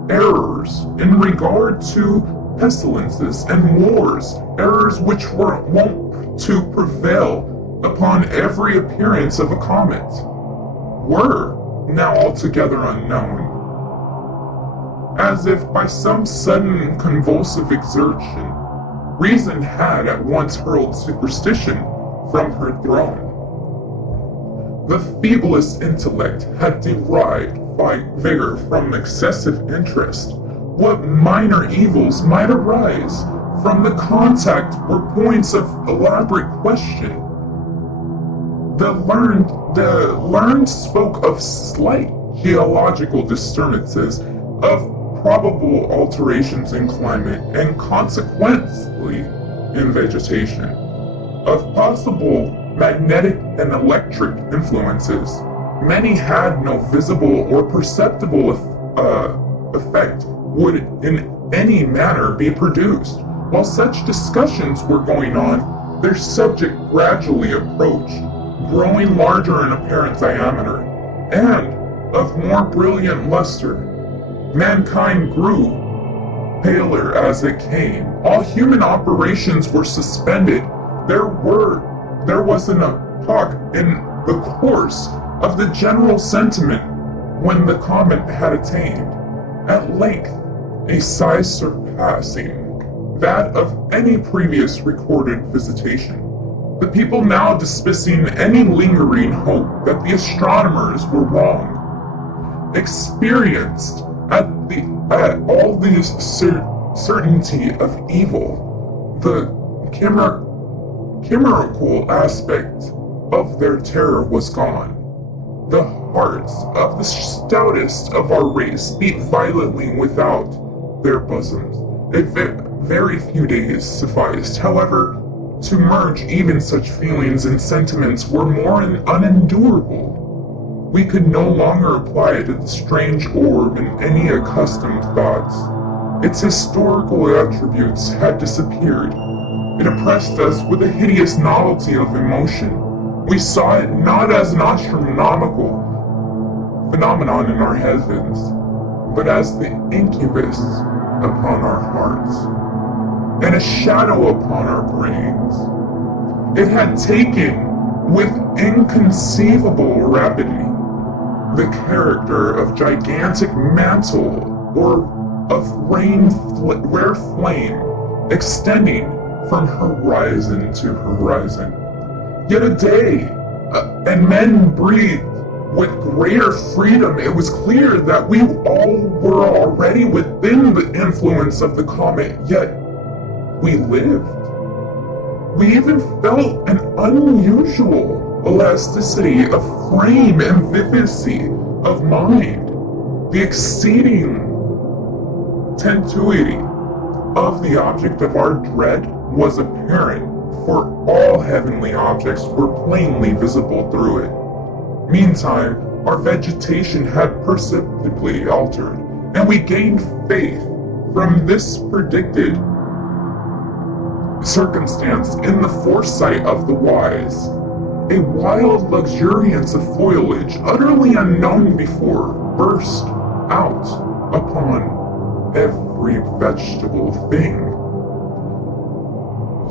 errors in regard to pestilences and wars, errors which were wont to prevail upon every appearance of a comet, were now altogether unknown, as if by some sudden convulsive exertion, reason had at once hurled superstition from her throne. The feeblest intellect had derived by vigor from excessive interest. What minor evils might arise from the contact were points of elaborate question. The learned spoke of slight geological disturbances, of probable alterations in climate, and consequently in vegetation, of possible magnetic and electric influences. Many had no visible or perceptible effect would in any manner be produced. While such discussions were going on, their subject gradually approached, growing larger in apparent diameter, and of more brilliant luster. Mankind grew paler as it came. All human operations were suspended. There was an epoch in the course of the general sentiment when the comet had attained, at length, a size surpassing that of any previous recorded visitation. The people now dismissing any lingering hope that the astronomers were wrong, experienced at all the certainty of evil, The chimerical aspect of their terror was gone. The hearts of the stoutest of our race beat violently without their bosoms. Very few days sufficed, however, to merge even such feelings and sentiments were more unendurable. We could no longer apply it to the strange orb in any accustomed thoughts. Its historical attributes had disappeared. It oppressed us with a hideous novelty of emotion. We saw it not as an astronomical phenomenon in our heavens, but as the incubus upon our hearts, and a shadow upon our brains. It had taken, with inconceivable rapidity, the character of gigantic mantle or of rare flame extending from horizon to horizon. Yet a day, and men breathed with greater freedom. It was clear that we all were already within the influence of the comet, yet we lived. We even felt an unusual elasticity of frame and vivacity of mind. The exceeding tenuity of the object of our dread was apparent, for all heavenly objects were plainly visible through it. Meantime, our vegetation had perceptibly altered, and we gained faith from this predicted circumstance in the foresight of the wise. A wild luxuriance of foliage, utterly unknown before, burst out upon every vegetable thing.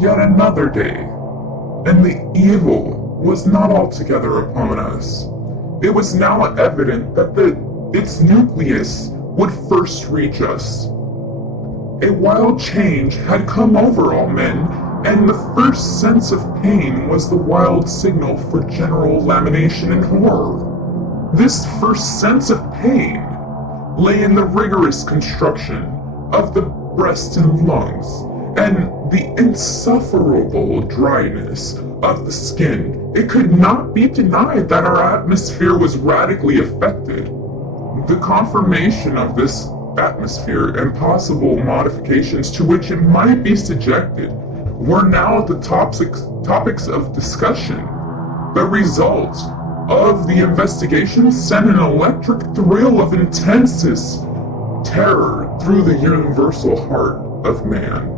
Yet another day, and the evil was not altogether upon us. It was now evident that its nucleus would first reach us. A wild change had come over all men, and the first sense of pain was the wild signal for general lamentation and horror. This first sense of pain lay in the rigorous construction of the breast and lungs, and the insufferable dryness of the skin. It could not be denied that our atmosphere was radically affected. The confirmation of this atmosphere and possible modifications to which it might be subjected were now the topics of discussion. The results of the investigation sent an electric thrill of intensest terror through the universal heart of man.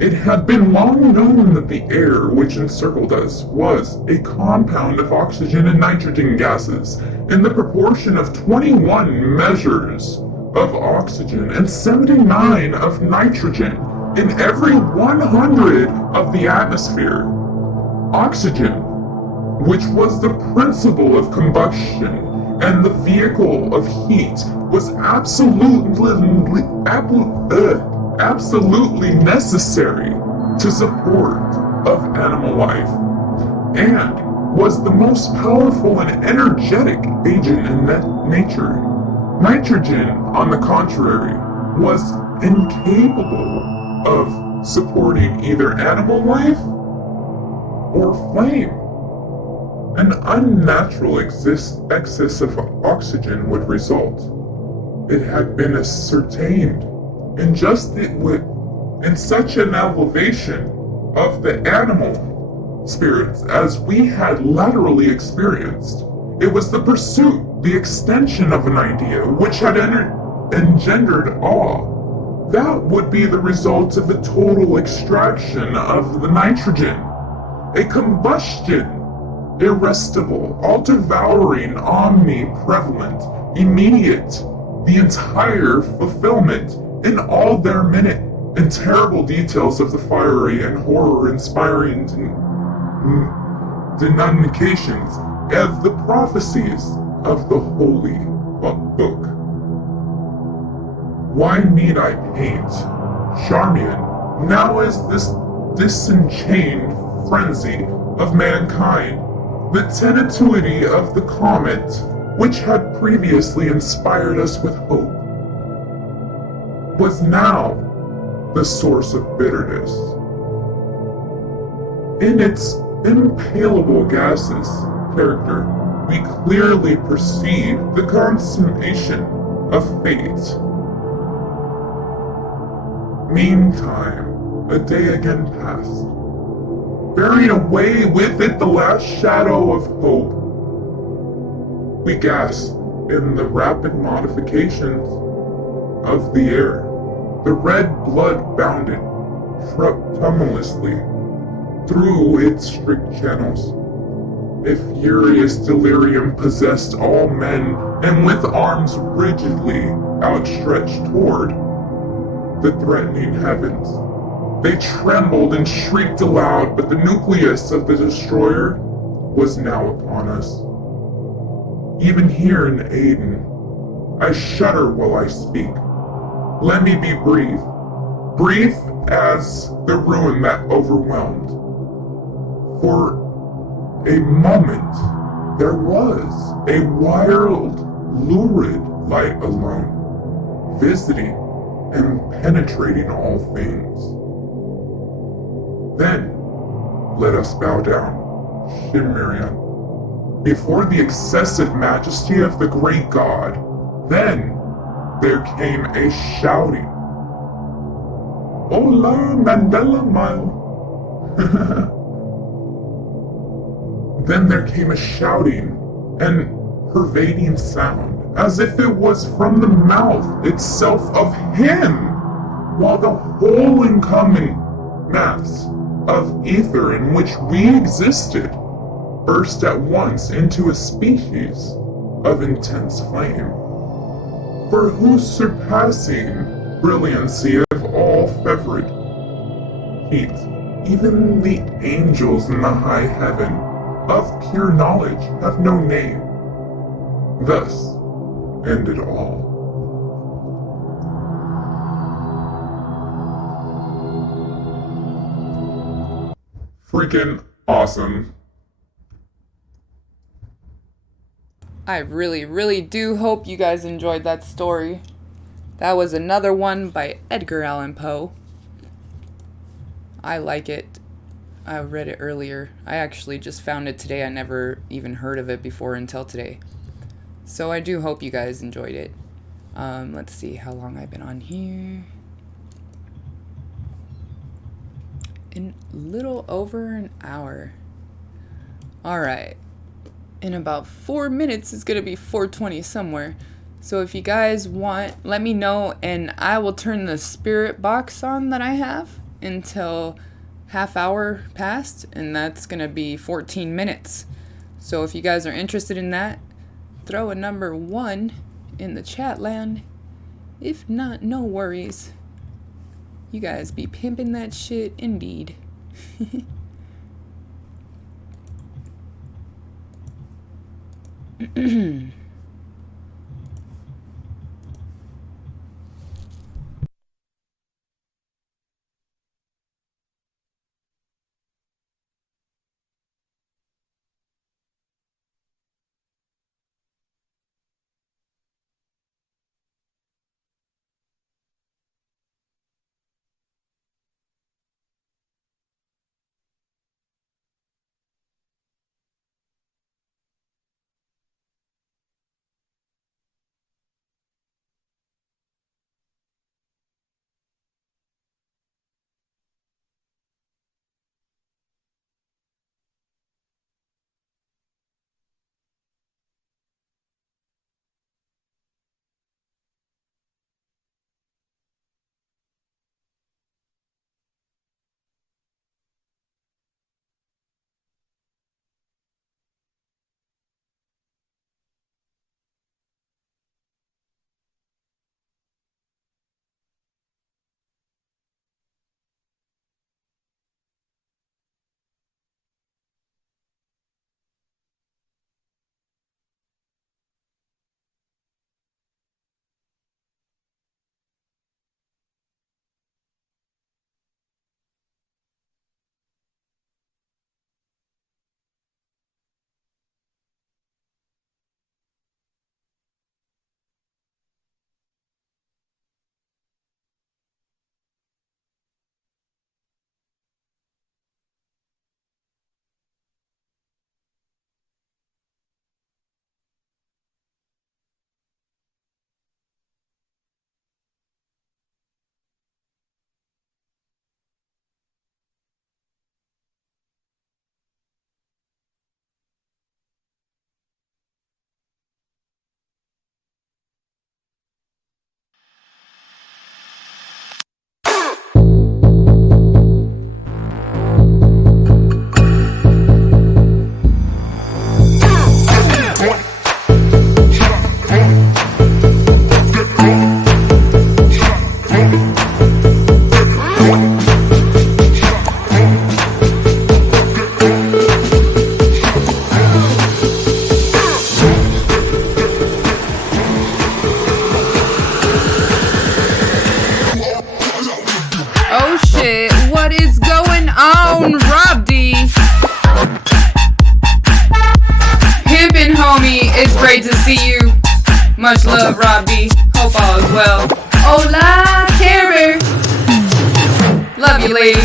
It had been long known that the air which encircled us was a compound of oxygen and nitrogen gases in the proportion of 21 measures of oxygen and 79 of nitrogen in every 100 of the atmosphere. Oxygen, which was the principle of combustion and the vehicle of heat, was absolutely necessary to support of animal life, and was the most powerful and energetic agent in nature. Nitrogen, on the contrary, was incapable of supporting either animal life or flame. An unnatural excess of oxygen would result. It had been ascertained in such an elevation of the animal spirits as we had laterally experienced. It was the pursuit, the extension of an idea which had engendered awe. That would be the result of the total extraction of the nitrogen. A combustion, irresistible, all-devouring, omniprevalent, immediate, the entire fulfillment in all their minute and terrible details of the fiery and horror-inspiring denunciations of the prophecies of the Holy Book. Why need I paint? Charmian, now is this disenchained frenzy of mankind, the tenuity of the comet, which had previously inspired us with hope, was now the source of bitterness. In its impalpable gaseous character, we clearly perceive the consummation of fate. Meantime, a day again passed, bearing away with it the last shadow of hope. We gasped in the rapid modifications of the air. The red blood bounded tremulously through its strict channels. A furious delirium possessed all men, and with arms rigidly outstretched toward the threatening heavens, they trembled and shrieked aloud, but the nucleus of the destroyer was now upon us. Even here in Aden, I shudder while I speak. Let me be brief. Brief as the ruin that overwhelmed. For a moment, there was a wild, lurid light alone, visiting and penetrating all things. Then, let us bow down, Shimmerian, before the excessive majesty of the great god. Then, there came a shouting. Hola, Mandela Mile. Then there came a shouting and pervading sound, as if it was from the mouth itself of him, while the whole incoming mass of ether in which we existed burst at once into a species of intense flame. For whose surpassing brilliancy of all favored heat, even the angels in the high heaven of pure knowledge have no name. Thus ended all. Freaking awesome. I really, really do hope you guys enjoyed that story. That was another one by Edgar Allan Poe. I like it. I read it earlier. I actually just found it today. I never even heard of it before until today. So I do hope you guys enjoyed it. Let's see how long I've been on here. In a little over an hour. Alright. In about 4 minutes, it's gonna be 4:20 somewhere. So if you guys want, let me know and I will turn the spirit box on that I have until half hour past, and that's gonna be 14 minutes. So if you guys are interested in that, throw a number 1 in the chat land. If not, no worries. You guys be pimping that shit indeed. well. Hola, Care Bear. Love you, lady.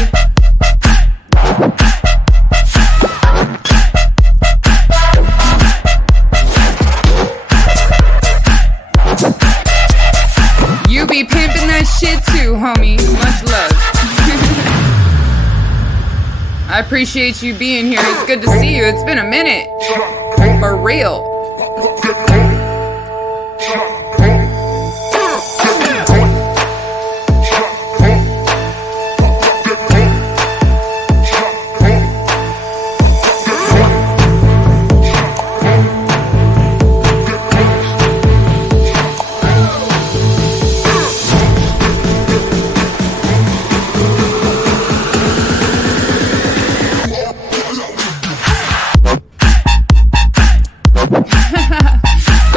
You be pimping that shit too, homie. Much love. I appreciate you being here. It's good to see you. It's been a minute. For real.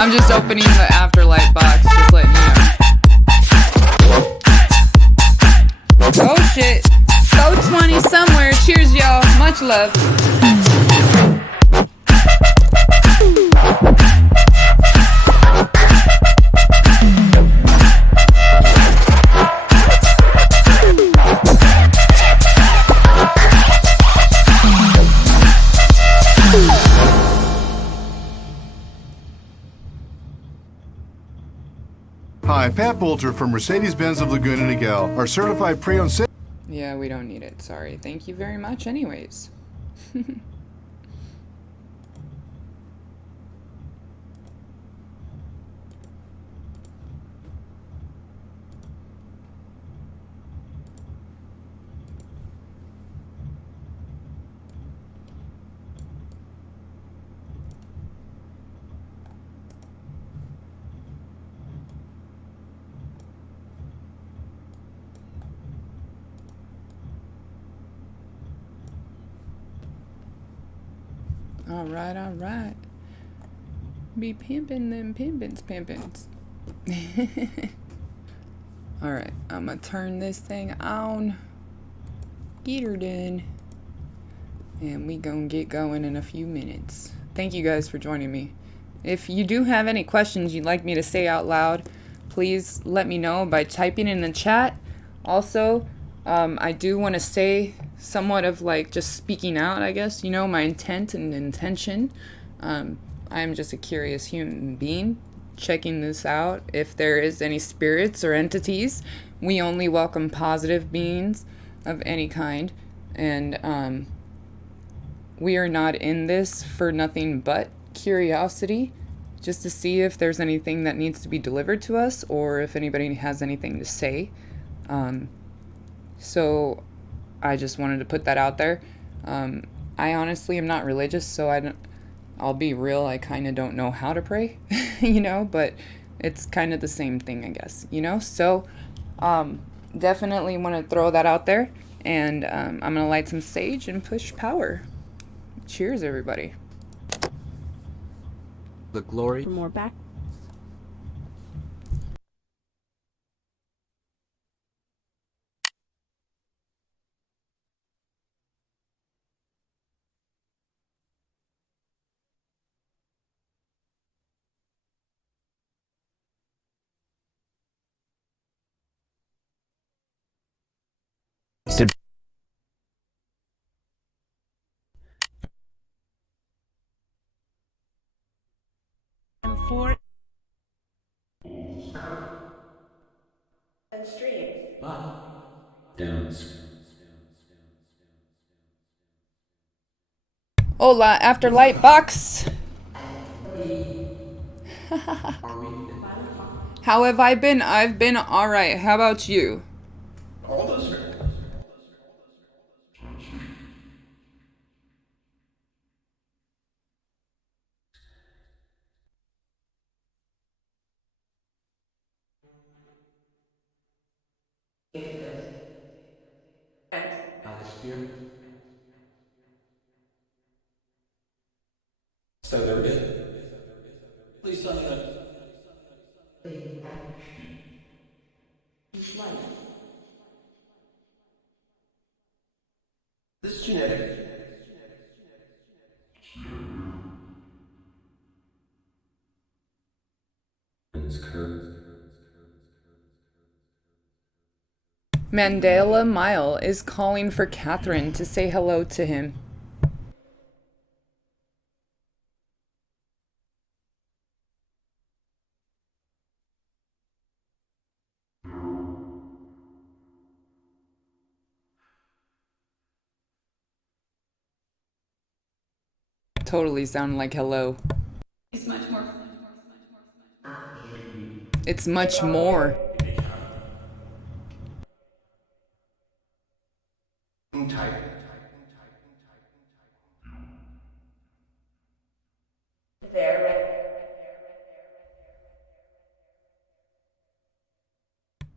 I'm just opening the afterlife box, just letting you know. Oh shit. 420 somewhere. Cheers, y'all. Much love. Hi, Pat Bolter from Mercedes-Benz of Laguna Niguel. Our certified pre-owned sale. Yeah, we don't need it. Sorry. Thank you very much anyways. All right. Be pimping them pimpins. All right, I'm gonna turn this thing on. Get her done. And we gonna get going in a few minutes. Thank you guys for joining me. If you do have any questions you'd like me to say out loud, please let me know by typing in the chat. Also, I do want to say somewhat of like just speaking out, I guess, you know, my intent and intention. I'm just a curious human being checking this out. If there is any spirits or entities, we only welcome positive beings of any kind. And we are not in this for nothing but curiosity, just to see if there's anything that needs to be delivered to us or if anybody has anything to say. So I just wanted to put that out there. I honestly am not religious, so I'll be real, I kind of don't know how to pray, you know, but it's kind of the same thing, I guess, you know? So definitely want to throw that out there, and I'm going to light some sage and push power. Cheers, everybody. The glory. For more back. For And stream. downs. Hola, after light box. How have I been? I've been alright. How about you? All those are Atmosphere. So there is. Please tell me that. This is genetic. It's curved. Mandela Mile is calling for Catherine to say hello to him. Totally sound like hello. It's much more. It's much more.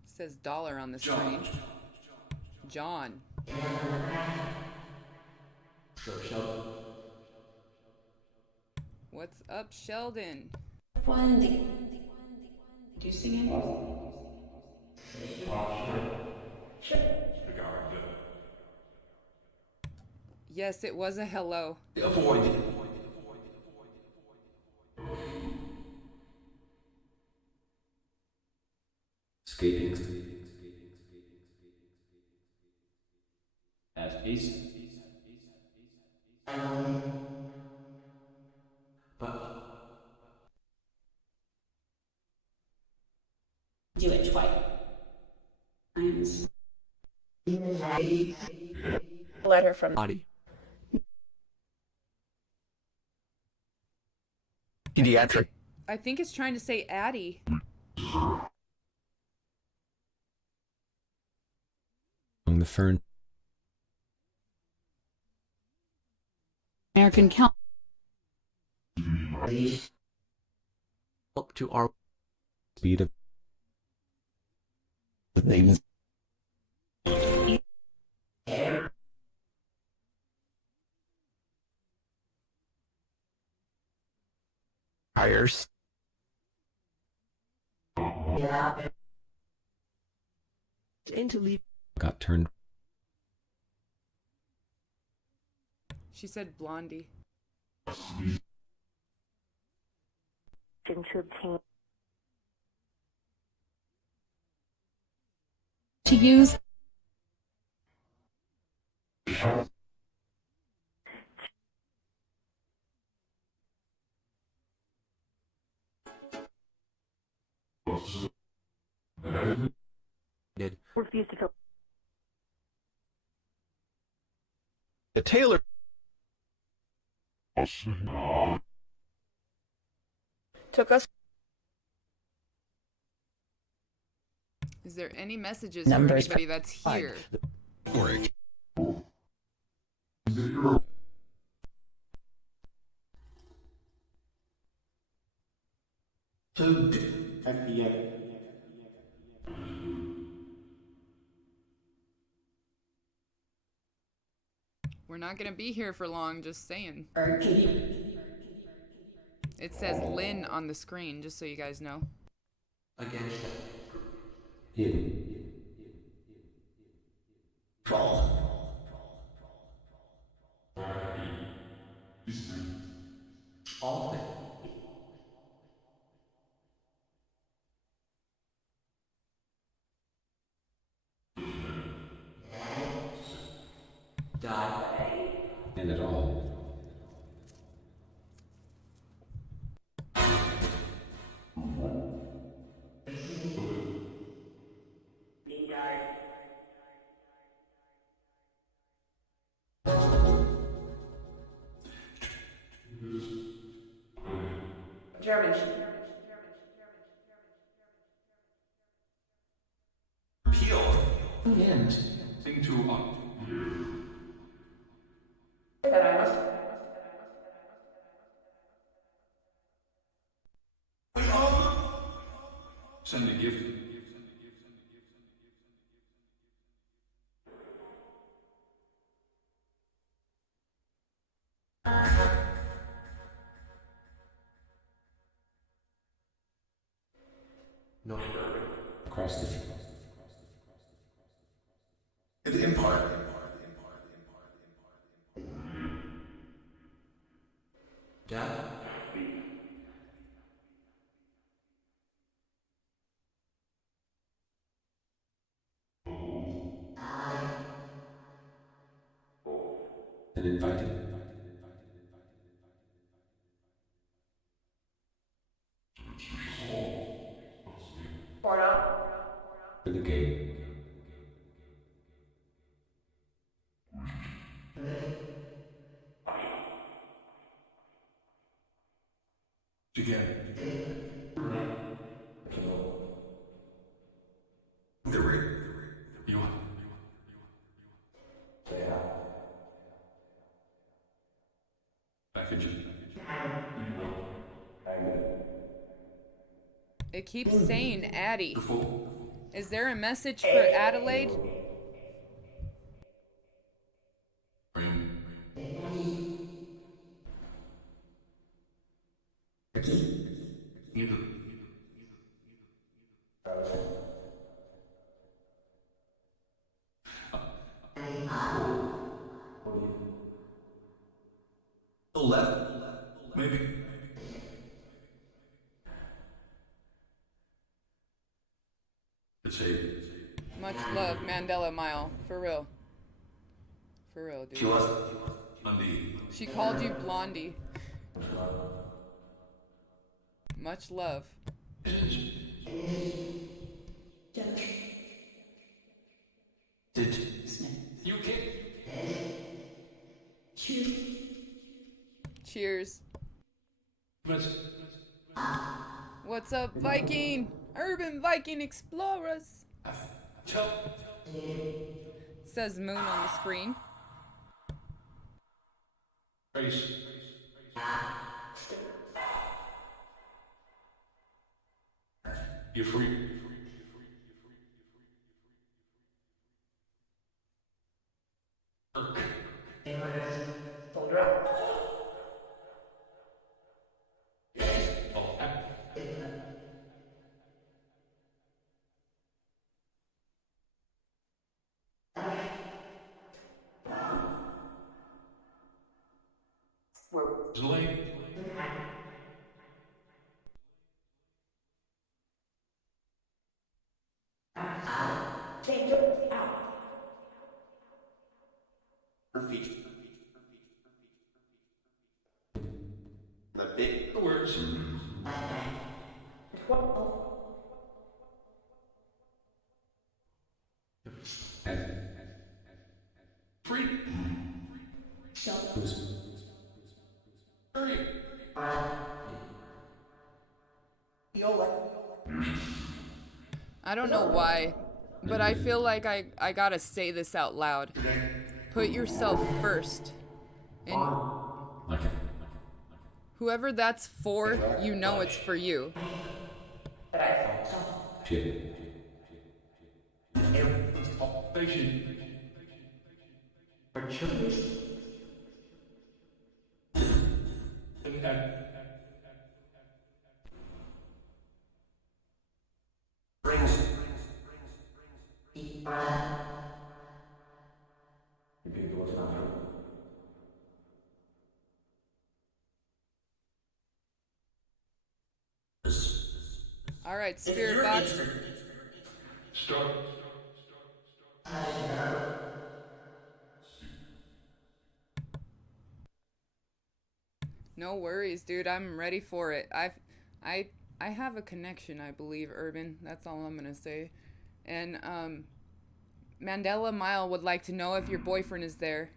Says dollar on the screen. John. What's up, Sheldon? Blondie. Do you sing it? Yes, it was a hello. Escaping. As peace. But Do it twice. Letter from body. Pediatric. I think it's trying to say Addie. On the fern. American Count. Up to our speed of the things. Tires. Into leave. Got turned. She said Blondie. To use. Did. The tailor. Took us. Is there any messages Numbers for anybody that's here? Work. We're not gonna be here for long, just saying. It says Lynn on the screen, just so you guys know. Against all die and at all. German. Peel. And into That I must. send a gift. No. Across the empire. Dad. and invited. To the gate. Again. The ring. You want? Package. It keeps saying Addie. Is there a message for Adelaide? Left? Maybe. It's a... Much love, Mandela Mile. For real. For real, dude. She was Blondie. She called you Blondie. Much love. Did you kick? Cheers. But What's up, Viking? Urban Viking Explorers. Says Moon on the screen. Race. You're free. Delay. Her feet. The big words. Free. Hurry. I don't know why, but I feel like I gotta say this out loud. Put yourself first. And whoever that's for, you know it's for you. All right, spirit box. Start. No worries, dude. I'm ready for it. I have a connection, I believe, Urban. That's all I'm gonna say. And Mandela Mile would like to know if your boyfriend is there.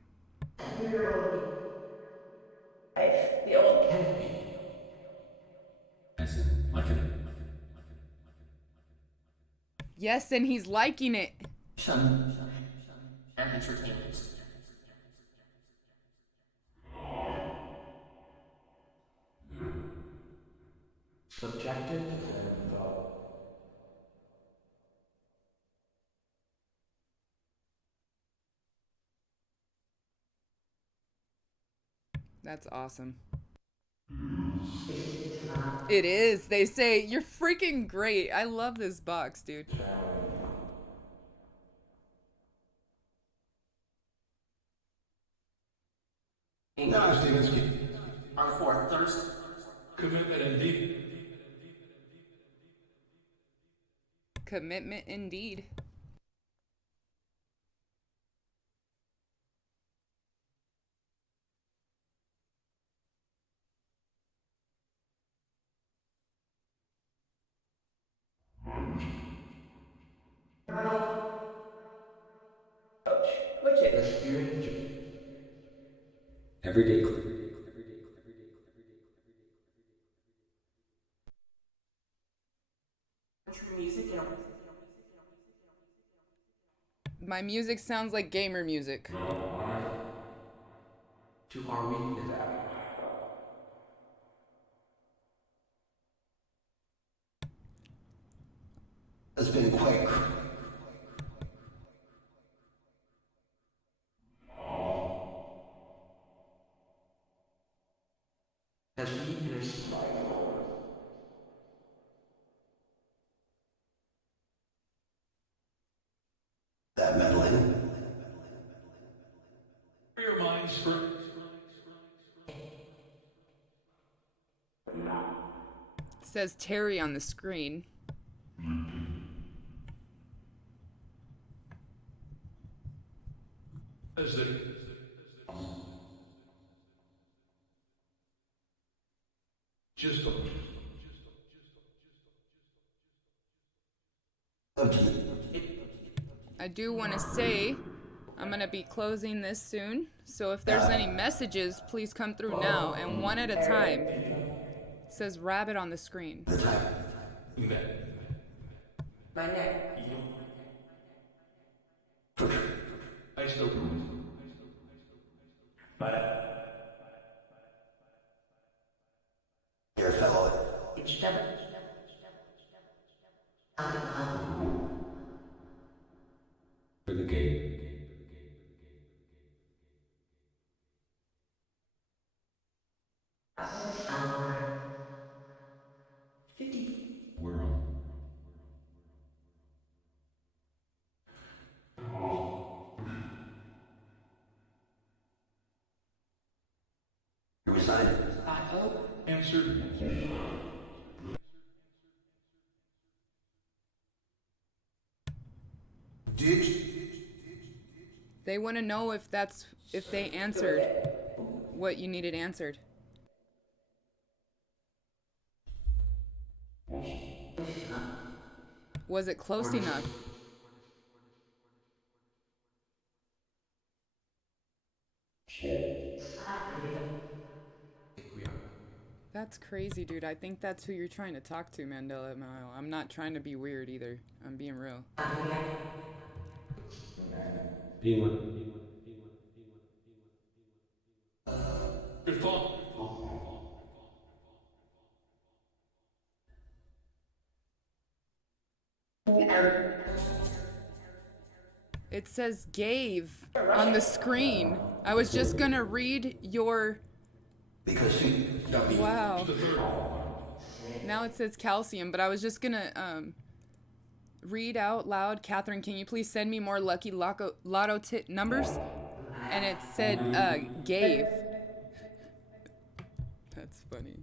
Yes, and he's liking it. Subjective and thought. That's awesome. It is. They say, you're freaking great. I love this box, dude. No, Stevenski. Our fourth thirst. Commitment indeed. Commitment indeed. Everyday. My music sounds like gamer music. To our weakness. Has been quite as weakness. That meddling. Your minds for. It says Terry on the screen. As the. Just. I do want to say I'm going to be closing this soon. So if there's any messages, please come through now and one at a time. It says rabbit on the screen. My neck. I still. Dear fellow. For the game. World. You resign. I hope. Answer. They want to know if they answered what you needed answered. Was it close enough? That's crazy, dude. I think that's who you're trying to talk to, Mandela Mile. I'm not trying to be weird either. I'm being real. Good thought. It says gave on the screen. I was just gonna read your... Wow. Now it says calcium, but I was just gonna read out loud. Catherine, can you please send me more lucky lotto numbers? And it said gave. That's funny.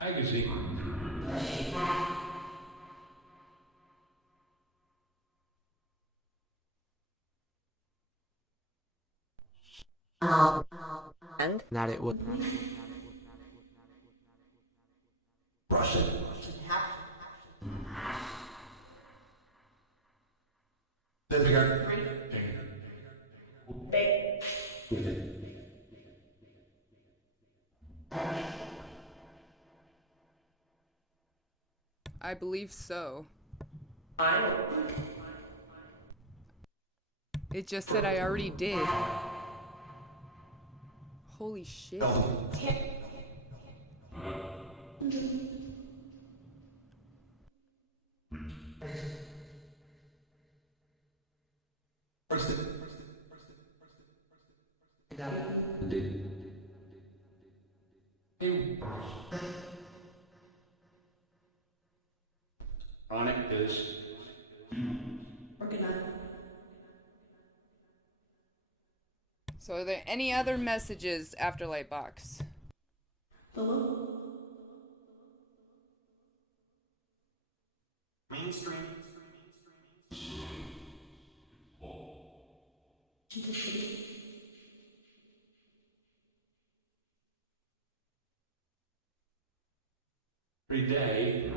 Magazine. And that it would. Russian. I believe so. It just said I already did. Holy shit. On it is. So are there any other messages, Afterlight Box? Mainstream. every day.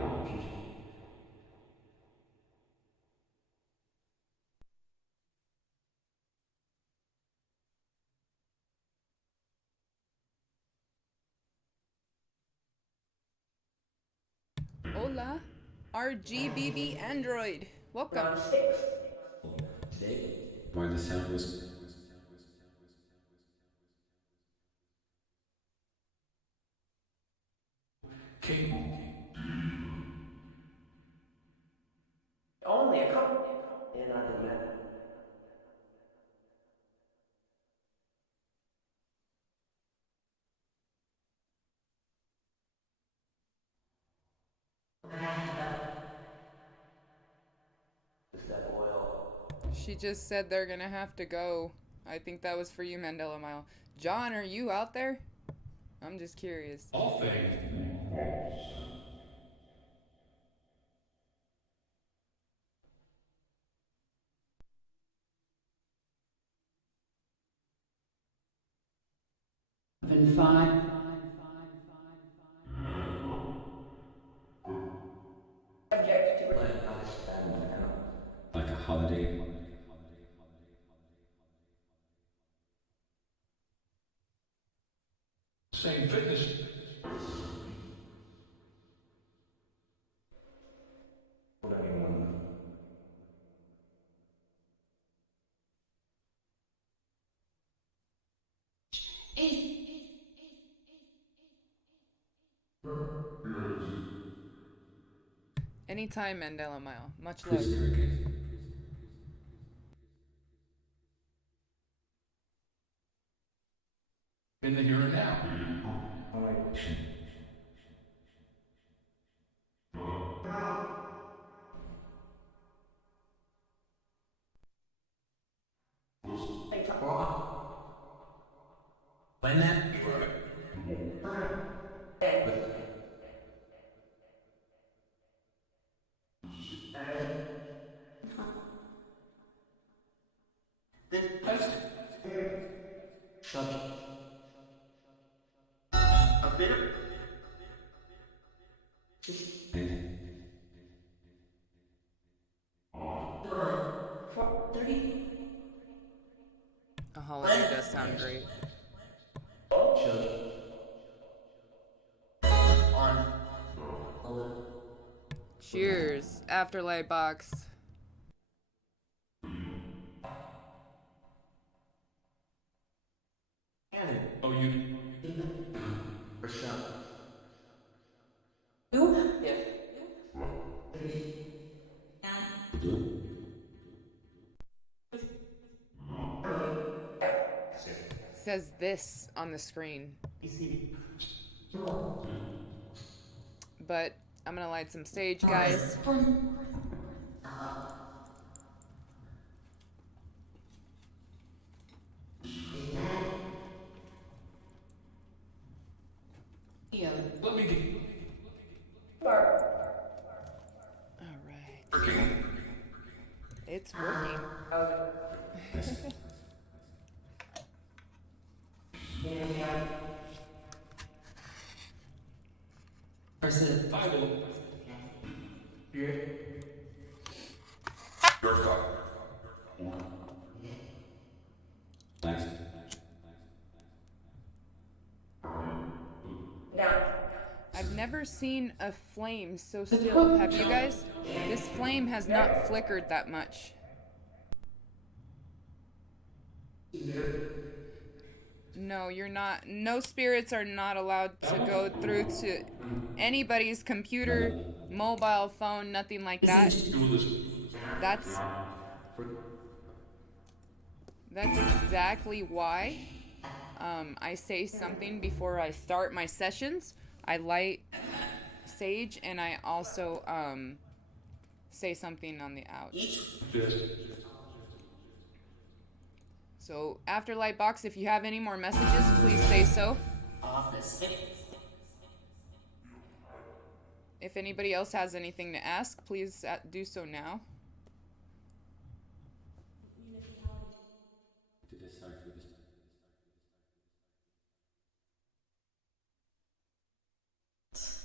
Hola, RGBB Android. Welcome. Why the sound was. King. Only a couple. And I did that. Is that oil? She just said they're gonna have to go. I think that was for you, Mandela Mile. John, are you out there? I'm just curious. All things. Been fine. Like a holiday. Same fitness. Anytime, Mandela Mile. Much love. In the here and now. When that? A bit of. A holiday does sound great. Cheers, Afterlight Box. Oh, you. For sure. Says this on the screen. But I'm gonna light some sage, guys. Let me get. Alright. It's working. Bible. Last. I've never seen a flame so still. Have you guys? This flame has not flickered that much. No, you're not. No spirits are not allowed to go through to anybody's computer, mobile phone, nothing like that. That's exactly why I say something before I start my sessions. I light sage and I also say something on the out. So, Afterlight Box, if you have any more messages, please say so. If anybody else has anything to ask, please do so now.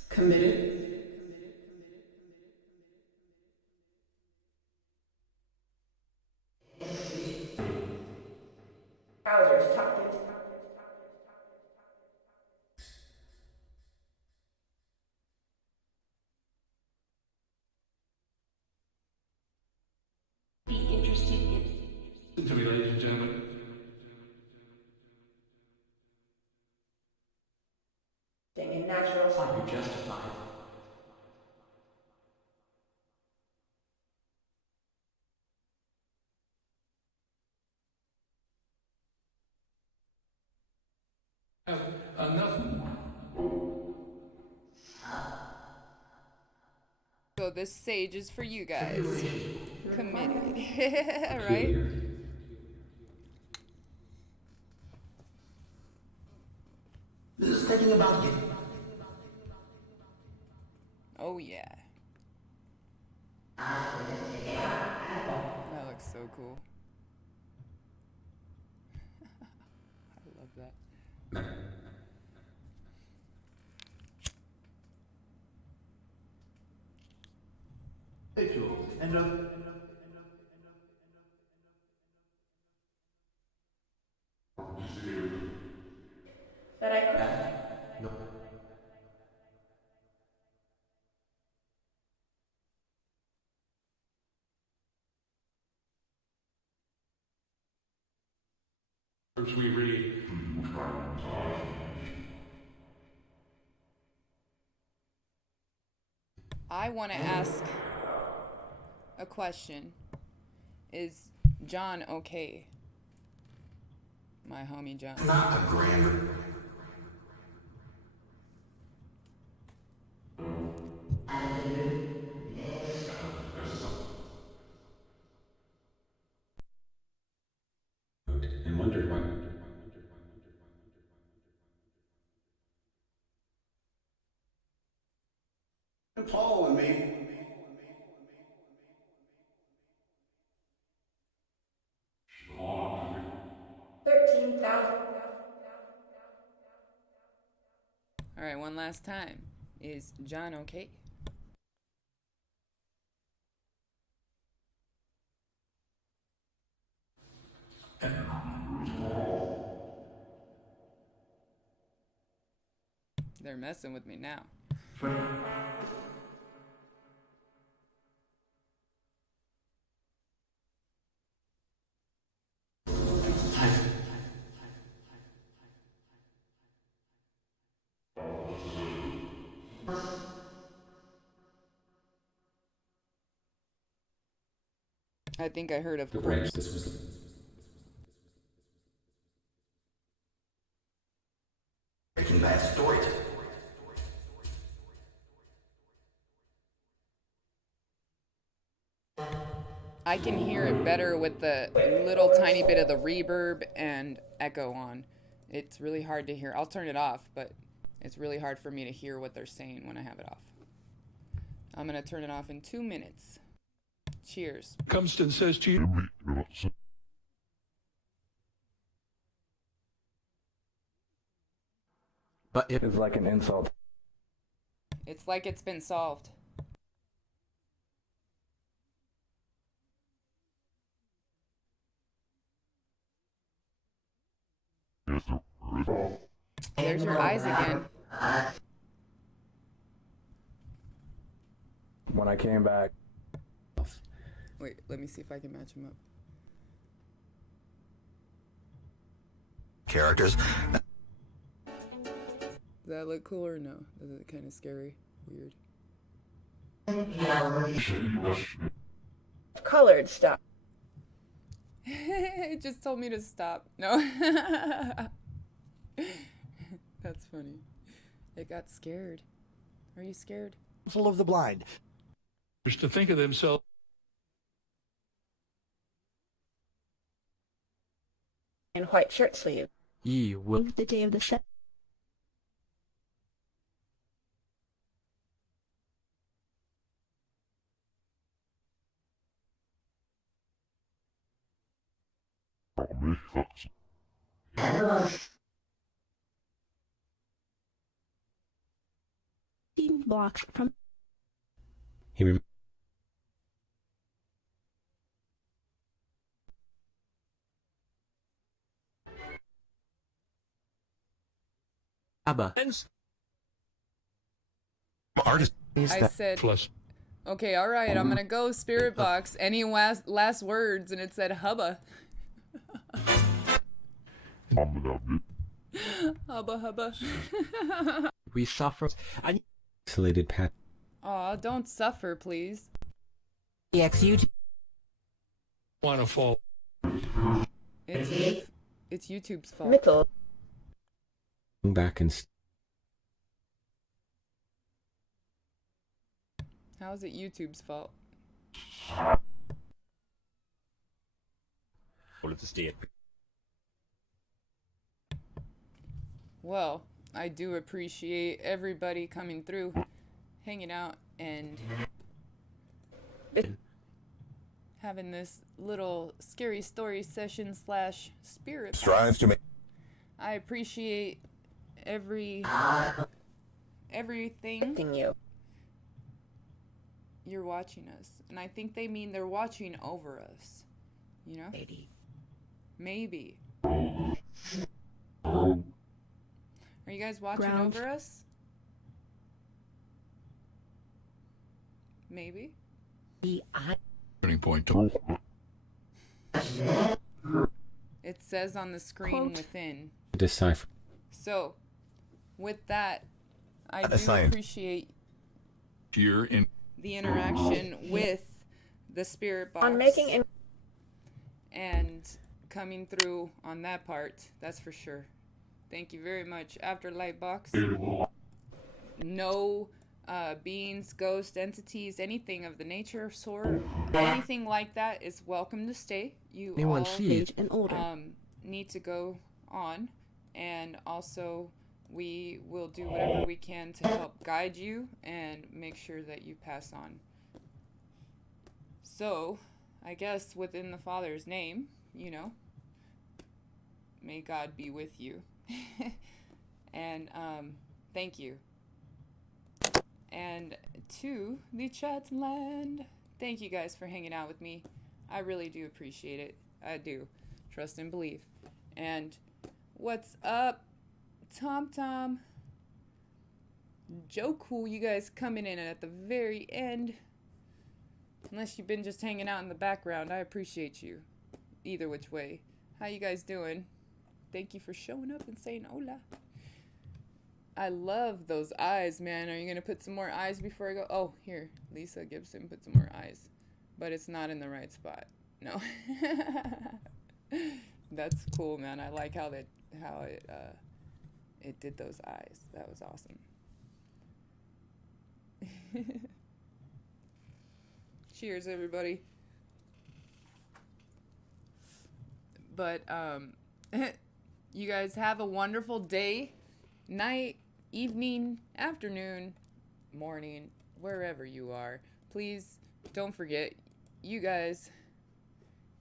Committed. Trousers tucked in. Be interested in. Listen to me, ladies and gentlemen. In natural. Are you justified? Have enough. So this sage is for you guys. Committed. Right? This is thinking about you. Oh yeah. That looks so cool. I love that. And That I could. no. We really. I want to ask a question. Is John okay? My homie John. Not a grand. And wondered why. Following me. 13,000. All right, one last time. Is John okay? They're messing with me now. I think I heard of course. This was. Breaking Bad story. I can hear it better with the little tiny bit of the reverb and echo on. It's really hard to hear. I'll turn it off, but it's really hard for me to hear what they're saying when I have it off. I'm going to turn it off in 2 minutes. Cheers. Comes and says to you. But it is like an insult. It's like it's been solved. There's your eyes again. When I came back. Wait, let me see if I can match them up. Characters. Does that look cool or no? Is it kind of scary? Weird. Colored stuff. It just told me to stop. No. That's funny. It got scared. Are you scared? Full of the blind. To think of themselves. In white shirt sleeve. Ye will. The day of the set. Blocks from. He Abba. Artist. I said, plus okay, all right, I'm gonna go spirit box. Any last words? And it said hubba. Hubba hubba. We suffer. isolated pat. Aw, don't suffer, please. EXU. Want to fall. It's YouTube's fault. Back and How is it YouTube's fault? Well, I do appreciate everybody coming through, hanging out, and having this little scary story session / spirit. Strives to make. I appreciate everything. You're watching us, and I think they mean they're watching over us. You know? Maybe. Are you guys watching over us? Maybe. Turning point. It says on the screen within. Decipher. So, with that, I do Science. appreciate You're in. the interaction with the spirit box. And coming through on that part, that's for sure. Thank you very much. Afterlight box. No beings, ghosts, entities, anything of the nature, sort, anything like that is welcome to stay. You all need to go on, and also we will do whatever we can to help guide you and make sure that you pass on. So, I guess within the Father's name, you know, may God be with you. And thank you. And to the chat land, thank you guys for hanging out with me. I really do appreciate it. I do. Trust and believe. And what's up, Tom? Joe Cool, you guys coming in at the very end. Unless you've been just hanging out in the background, I appreciate you. Either which way. How you guys doing? Thank you for showing up and saying hola. I love those eyes, man. Are you going to put some more eyes before I go? Oh, here. Lisa Gibson put some more eyes. But it's not in the right spot. No. That's cool, man. I like how it did those eyes. That was awesome. Cheers, everybody. But you guys have a wonderful day, night, evening, afternoon, morning, wherever you are. Please don't forget, you guys,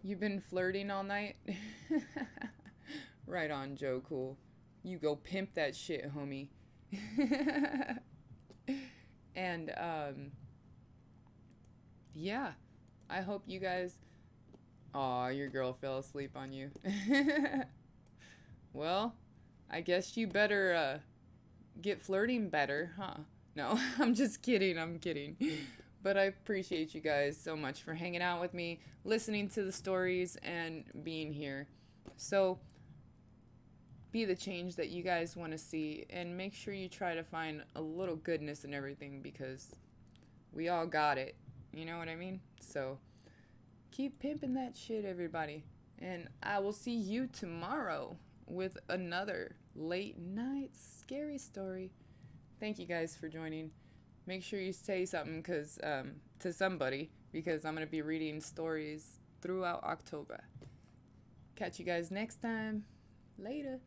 you've been flirting all night. Right on, Joe Cool. You go pimp that shit, homie. And yeah, I hope you guys. Aw, your girl fell asleep on you. Well, I guess you better get flirting better, huh? No, I'm just kidding. I'm kidding. But I appreciate you guys so much for hanging out with me, listening to the stories, and being here. So, be the change that you guys want to see, and make sure you try to find a little goodness in everything, because we all got it. You know what I mean? So, keep pimping that shit, everybody. And I will see you tomorrow with another late night scary story. Thank you guys for joining. Make sure you say something to somebody, because I'm going to be reading stories throughout October. Catch you guys next time. Later.